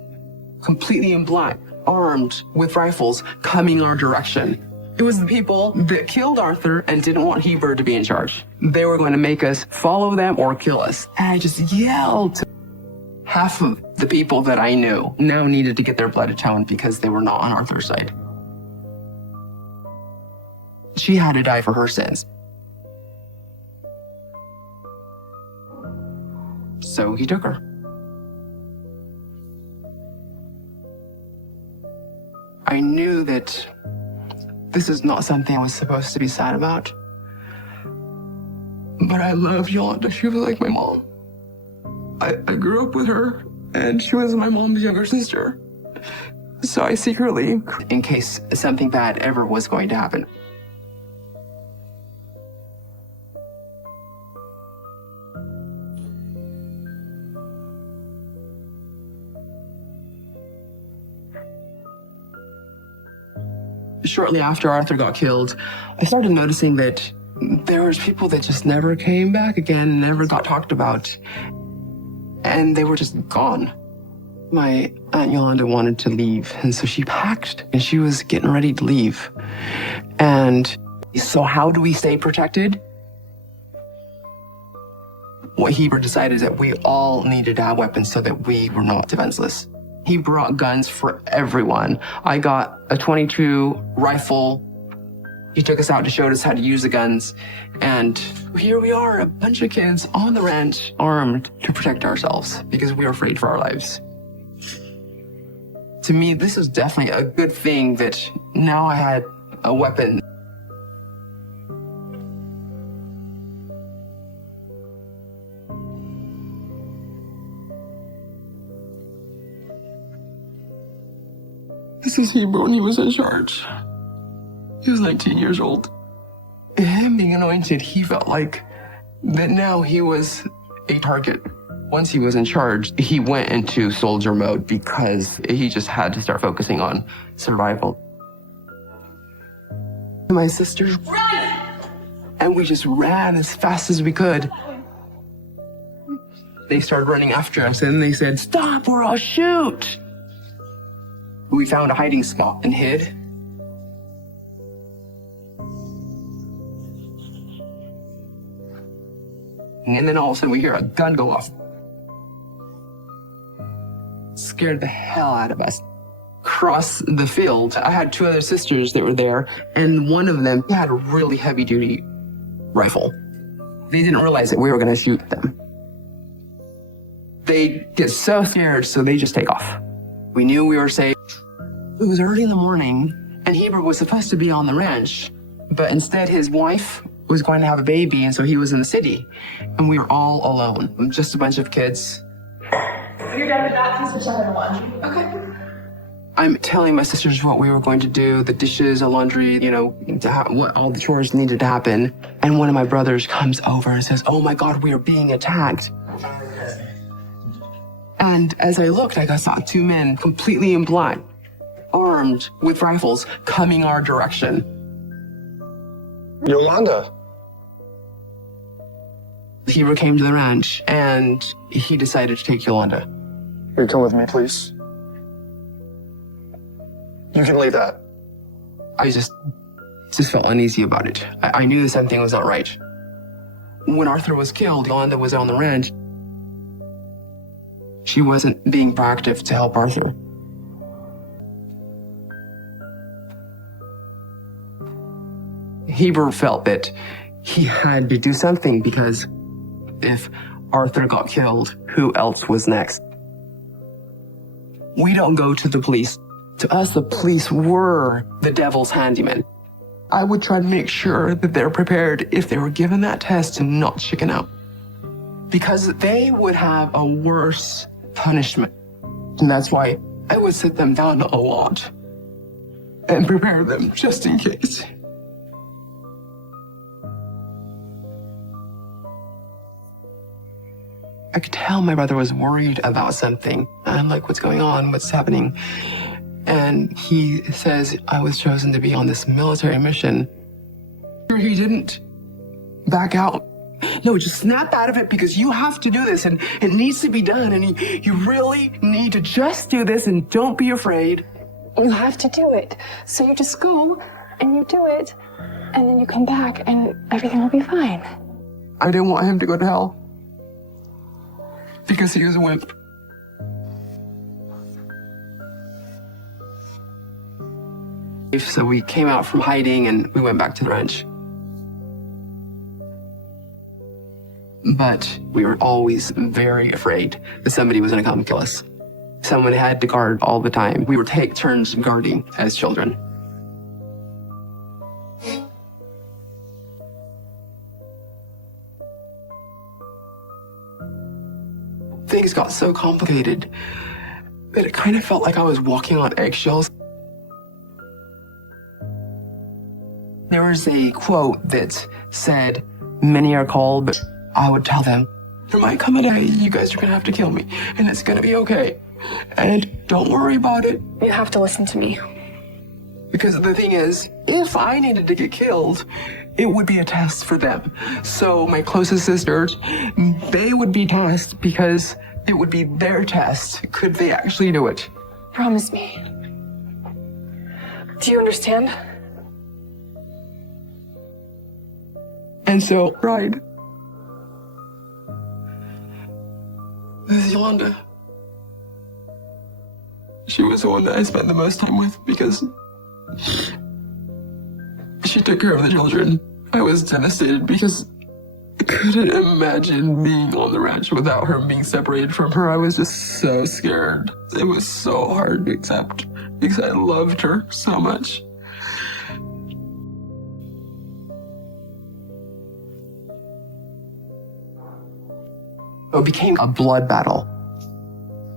completely in black, armed with rifles, coming our direction. It was the people that killed Arthur and didn't want Heber to be in charge. They were going to make us follow them or kill us. And I just yelled. Half of the people that I knew now needed to get their blood atoned because they were not on Arthur's side. She had to die for her sins. So he took her. I knew that this is not something I was supposed to be sad about. But I loved Yolanda. She was like my mom. I grew up with her, and she was my mom's younger sister. So I secretly, in case something bad ever was going to happen. Shortly after Arthur got killed, I started noticing that there was people that just never came back again, never got talked about. And they were just gone. My Aunt Yolanda wanted to leave, and so she packed, and she was getting ready to leave. And so how do we stay protected? What Heber decided is that we all needed to have weapons so that we were not defenseless. He brought guns for everyone. I got a .22 rifle. He took us out to show us how to use the guns. And here we are, a bunch of kids on the ranch, armed to protect ourselves because we were afraid for our lives. To me, this is definitely a good thing that now I had a weapon. This is Heber when he was in charge. He was 19 years old. Him being anointed, he felt like that now he was a target. Once he was in charge, he went into soldier mode because he just had to start focusing on survival. My sisters ran! And we just ran as fast as we could. They started running after us and they said, "Stop or I'll shoot!" We found a hiding spot and hid. And then all of a sudden we hear a gun go off. Scared the hell out of us. Across the field, I had two other sisters that were there, and one of them had a really heavy-duty rifle. They didn't realize that we were going to shoot them. They get so scared, so they just take off. We knew we were safe. It was early in the morning, and Heber was supposed to be on the ranch, but instead his wife was going to have a baby, and so he was in the city. And we were all alone, just a bunch of kids. When you're done with that, please switch out the laundry. Okay. I'm telling my sisters what we were going to do, the dishes, the laundry, what all the chores needed to happen. And one of my brothers comes over and says, "Oh my God, we are being attacked." And as I looked, I saw two men completely in black, armed with rifles, coming our direction. Yolanda. Heber came to the ranch, and he decided to take Yolanda. You come with me, please. You can leave that. I just felt uneasy about it. I knew that something was not right. When Arthur was killed, Yolanda was on the ranch. She wasn't being proactive to help Arthur. Heber felt that he had to do something because if Arthur got killed, who else was next? We don't go to the police. To us, the police were the devil's handyman. I would try to make sure that they're prepared if they were given that test to not chicken out. Because they would have a worse punishment. And that's why I would sit them down a lot and prepare them just in case. I could tell my brother was worried about something. I'm like, "What's going on? What's happening?" And he says, "I was chosen to be on this military mission." He didn't back out. No, just snap out of it because you have to do this and it needs to be done. And you really need to just do this and don't be afraid. You have to do it. So you just go and you do it, and then you come back and everything will be fine. I didn't want him to go to hell because he was a wimp. So we came out from hiding and we went back to the ranch. But we were always very afraid that somebody was going to come and kill us. Someone had to guard all the time. We would take turns guarding as children. Things got so complicated that it kind of felt like I was walking on eggshells. There was a quote that said, "Many are called, but I would tell them, there might come a day you guys are going to have to kill me, and it's going to be okay. And don't worry about it." You have to listen to me. Because the thing is, if I needed to get killed, it would be a test for them. So my closest sisters, they would be tasked because it would be their test. Could they actually do it? Promise me. Do you understand? And so, right. This is Yolanda. She was the one that I spent the most time with because she took care of the children. I was devastated because I couldn't imagine being on the ranch without her, being separated from her. I was just so scared. It was so hard to accept because I loved her so much. It became a blood battle.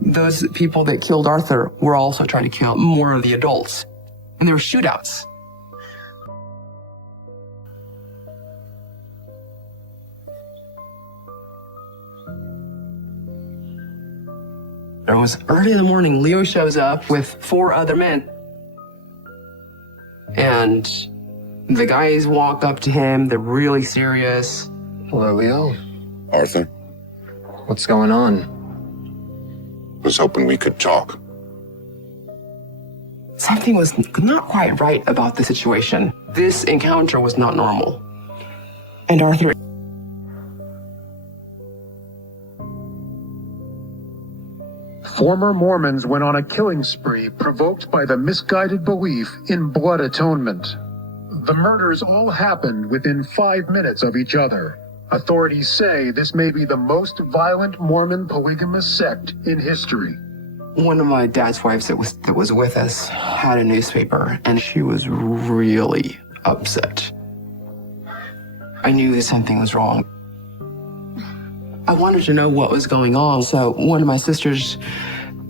Those people that killed Arthur were also trying to kill more of the adults. And there were shootouts. It was early in the morning. Leo shows up with 4 other men. And the guys walk up to him. They're really serious. Hello, Leo. Arthur, What's going on? was hoping we could talk. Something was not quite right about the situation. This encounter was not normal. And Arthur... Former Mormons went on a killing spree provoked by the misguided belief in blood atonement. The murders all happened within 5 minutes of each other. Authorities say this may be the most violent Mormon polygamous sect in history. One of my dad's wives that was with us had a newspaper, and she was really upset. I knew that something was wrong. I wanted to know what was going on, so one of my sisters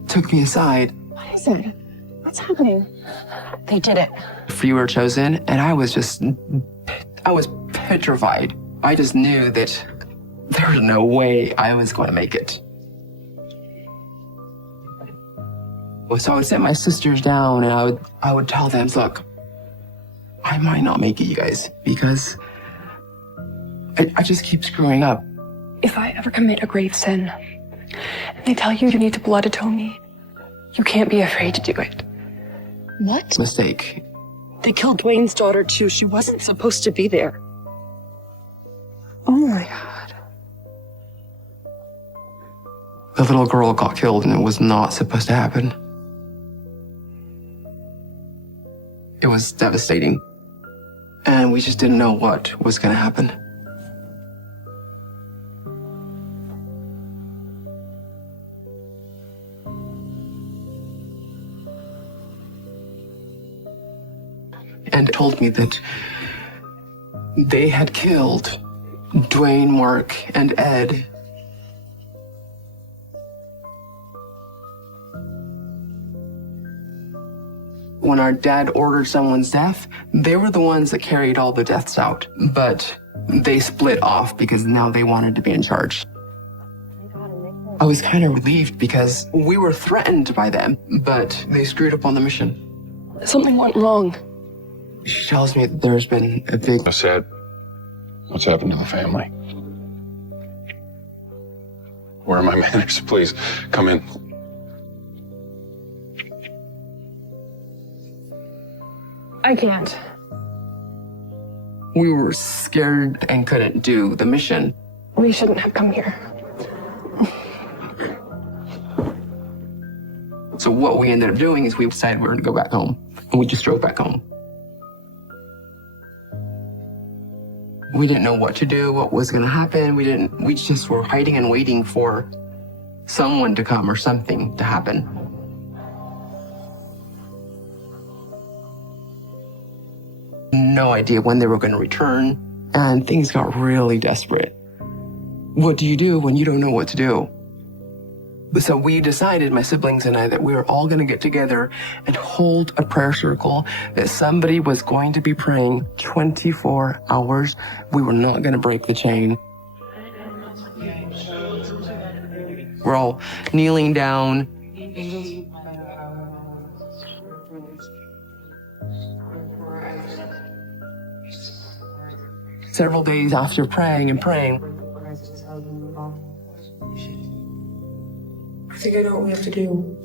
took me aside. What is it? What's happening? They did it. We were chosen, and I was petrified. I just knew that there was no way I was going to make it. So I would set my sisters down, and I would tell them, look, I might not make it, you guys, because I just keep screwing up. If I ever commit a grave sin, and they tell you you need to blood atone me, you can't be afraid to do it. What? Mistake. They killed Dwayne's daughter too. She wasn't supposed to be there. Oh my God. The little girl got killed, and it was not supposed to happen. It was devastating. And we just didn't know what was going to happen. And told me that they had killed Dwayne, Mark, and Ed. When our dad ordered someone's death, they were the ones that carried all the deaths out. But they split off because now they wanted to be in charge. I was kind of relieved because we were threatened by them, but they screwed up on the mission. Something went wrong. She tells me that there's been a big... I said, what's happened to the family? Where are my manners? Please, come in. I can't. We were scared and couldn't do the mission. We shouldn't have come here. So what we ended up doing is we decided we were going to go back home. And we just drove back home. We didn't know what to do, what was going to happen. We just were hiding and waiting for someone to come or something to happen. No idea when they were going to return, and things got really desperate. What do you do when you don't know what to do? So we decided, my siblings and I, that we were all going to get together and hold a prayer circle, that somebody was going to be praying 24 hours. We were not going to break the chain. We're all kneeling down. several days after praying and praying. I think I know what we have to do.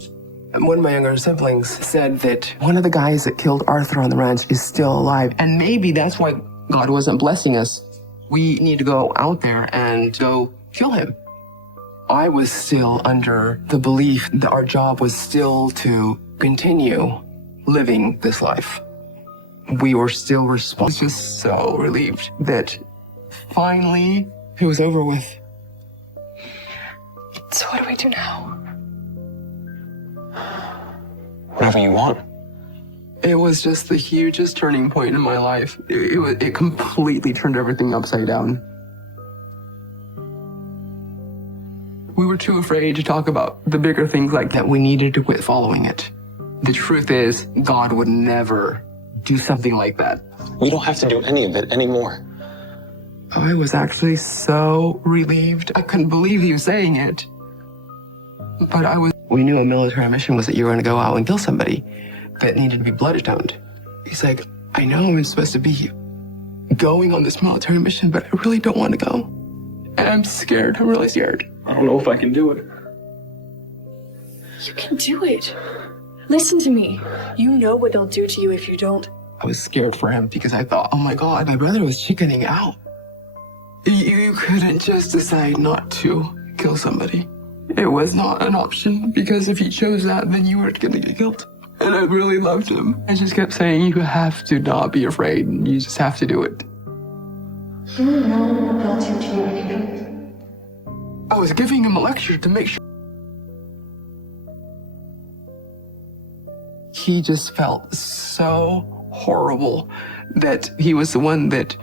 And one of my younger siblings said that one of the guys that killed Arthur on the ranch is still alive. And maybe that's why God wasn't blessing us. We need to go out there and go kill him. I was still under the belief that our job was still to continue living this life. We were still responsible. Just so relieved that finally it was over with. So what do we do now? Whatever you want. It was just the hugest turning point in my life. It completely turned everything upside down. We were too afraid to talk about the bigger things like that. We needed to quit following it. The truth is, God would never do something like that. We don't have to do any of it anymore. I was actually so relieved. I couldn't believe he was saying it. But we knew a military mission was that you were going to go out and kill somebody that needed to be blood atoned. He's like, I know I'm supposed to be going on this military mission, but I really don't want to go. And I'm scared. I'm really scared. I don't know if I can do it. You can do it. Listen to me. You know what they'll do to you if you don't. I was scared for him because I thought, oh my God, my brother was chickening out. You couldn't just decide not to kill somebody. It was not an option because if you chose that, then you were going to get killed. And I really loved him. I just kept saying, you have to not be afraid. You just have to do it. I was giving him a lecture to make sure. He just felt so horrible that he was the one that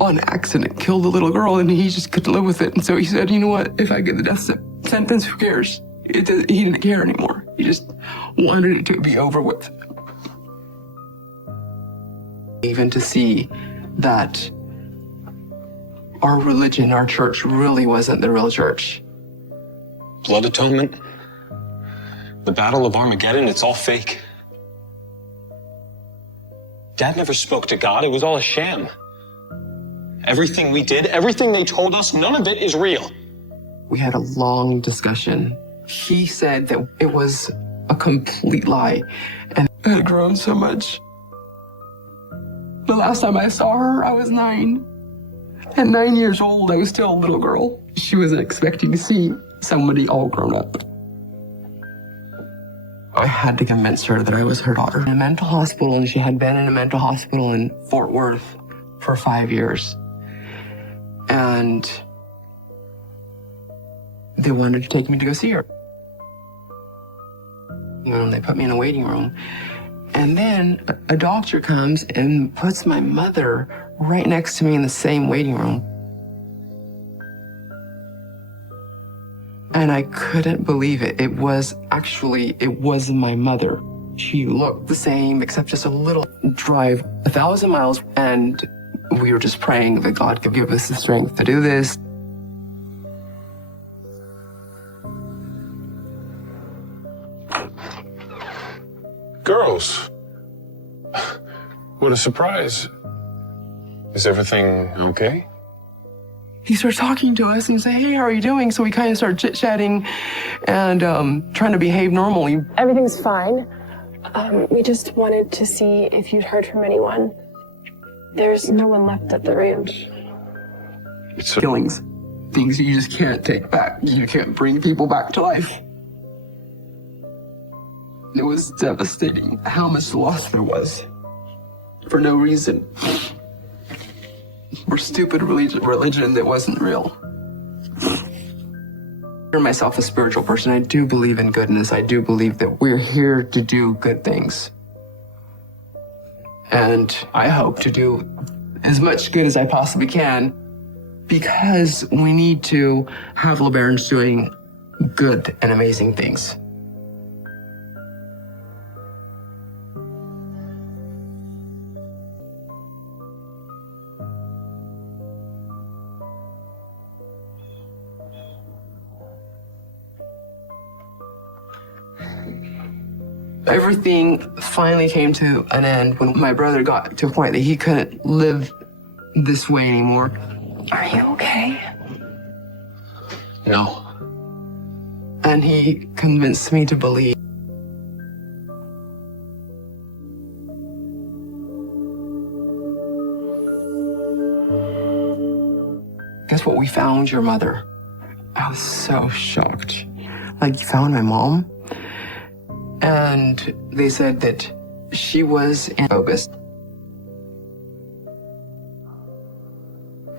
on accident killed a little girl and he just couldn't live with it. And so he said, you know what, if I get the death sentence, who cares? He didn't care anymore. He just wanted it to be over with. Even to see that our religion, our church, really wasn't the real church. Blood atonement? The Battle of Armageddon, it's all fake. Dad never spoke to God. It was all a sham. Everything we did, everything they told us, none of it is real. We had a long discussion. He said that it was a complete lie, and I had grown so much. The last time I saw her, I was 9. At 9 years old, I was still a little girl. She wasn't expecting to see somebody all grown up. I had to convince her that I was her daughter. In a mental hospital, and she had been in a mental hospital in Fort Worth for 5 years. And they wanted to take me to go see her. They put me in a waiting room. And then a doctor comes and puts my mother right next to me in the same waiting room. And I couldn't believe it. It was my mother. She looked the same, except just a little drive 1,000 miles. And we were just praying that God could give us the strength to do this. Girls, what a surprise. Is everything okay? He starts talking to us and he's like, hey, how are you doing? So we kind of start chit-chatting and trying to behave normally. Everything's fine. We just wanted to see if you'd heard from anyone. There's no one left at the ranch. It's killings. Things you just can't take back. You can't bring people back to life. It was devastating how much loss there was. For no reason. For stupid religion that wasn't real. I consider myself a spiritual person. I do believe in goodness. I do believe that we're here to do good things. And I hope to do as much good as I possibly can because we need to have LeBarons doing good and amazing things. Everything finally came to an end when my brother got to a point that he couldn't live this way anymore. Are you okay? No. And he convinced me to believe. Guess what? We found your mother. I was so shocked. Like, you found my mom? And they said that she was in focus.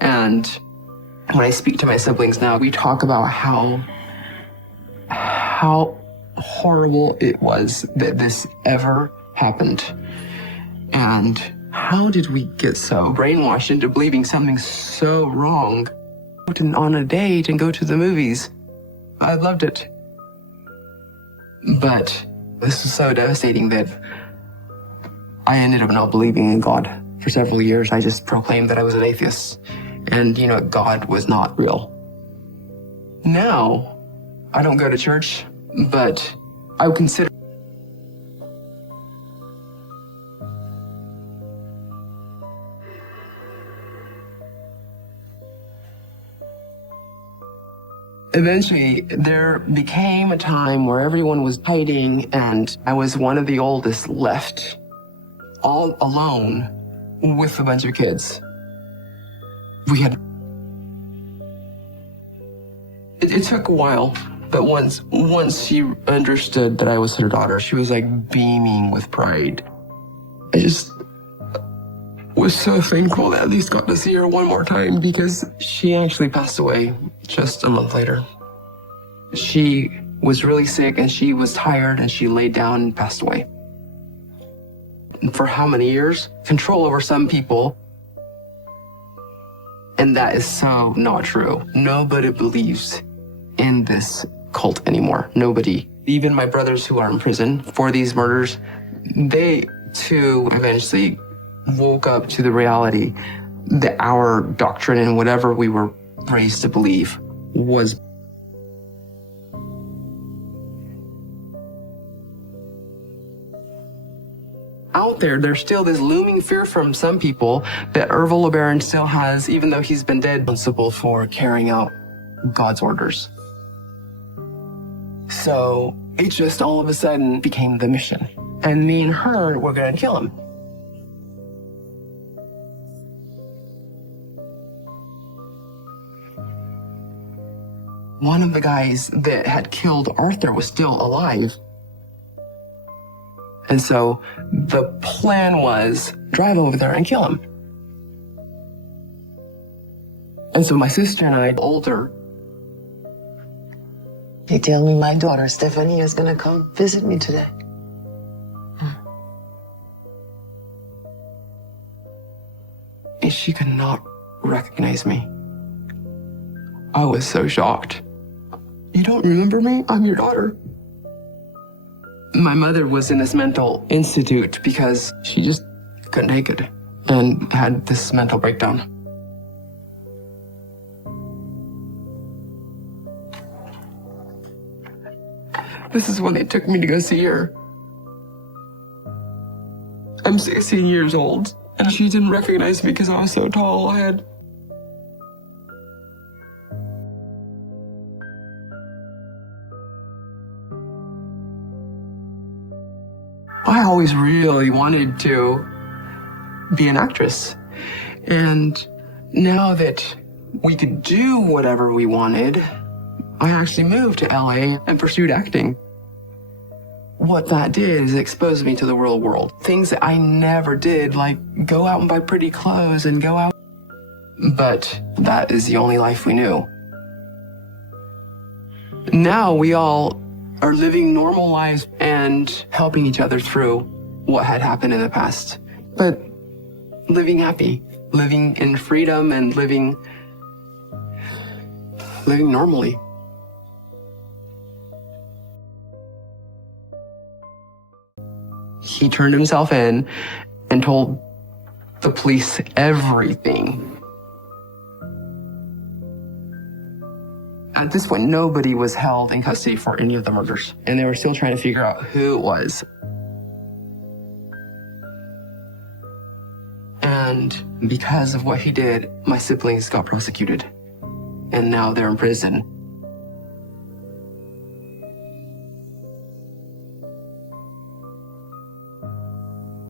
And when I speak to my siblings now, we talk about how horrible it was that this ever happened. And how did we get so brainwashed into believing something so wrong? On a date and go to the movies. I loved it. But this was so devastating that I ended up not believing in God. For several years, I just proclaimed that I was an atheist. And, God was not real. Now, I don't go to church, but I would consider eventually, there became a time where everyone was hiding, and I was one of the oldest left, all alone with a bunch of kids. It took a while, but once she understood that I was her daughter, she was like beaming with pride. I just was so thankful that I at least got to see her one more time, because she actually passed away just a month later. She was really sick and she was tired and she laid down and passed away. And for how many years? Control over some people. And that is so not true. Nobody believes in this cult anymore. Nobody. Even my brothers who are in prison for these murders, they too eventually woke up to the reality that our doctrine and whatever we were raised to believe was out there. There's still this looming fear from some people that Ervil LeBaron still has, even though he's been dead, responsible for carrying out God's orders. So it just all of a sudden became the mission. And me and her were going to kill him. One of the guys that had killed Arthur was still alive. And so the plan was drive over there and kill him. And so my sister and I, older. They tell me my daughter, Stephanie, is gonna come visit me today. And she could not recognize me. I was so shocked. You don't remember me? I'm your daughter. My mother was in this mental institute because she just couldn't take it and had this mental breakdown. This is when they took me to go see her. I'm 16 years old, and she didn't recognize me because I was so tall. I always really wanted to be an actress. And now that we could do whatever we wanted, I actually moved to LA and pursued acting. What that did is expose me to the real world. Things that I never did, like go out and buy pretty clothes and go out. But that is the only life we knew. Now we all are living normal lives and helping each other through what had happened in the past. But living happy, living in freedom and living normally. He turned himself in and told the police everything. At this point, nobody was held in custody for any of the murders, and they were still trying to figure out who it was. And And because of what he did, my siblings got prosecuted. And now they're in prison.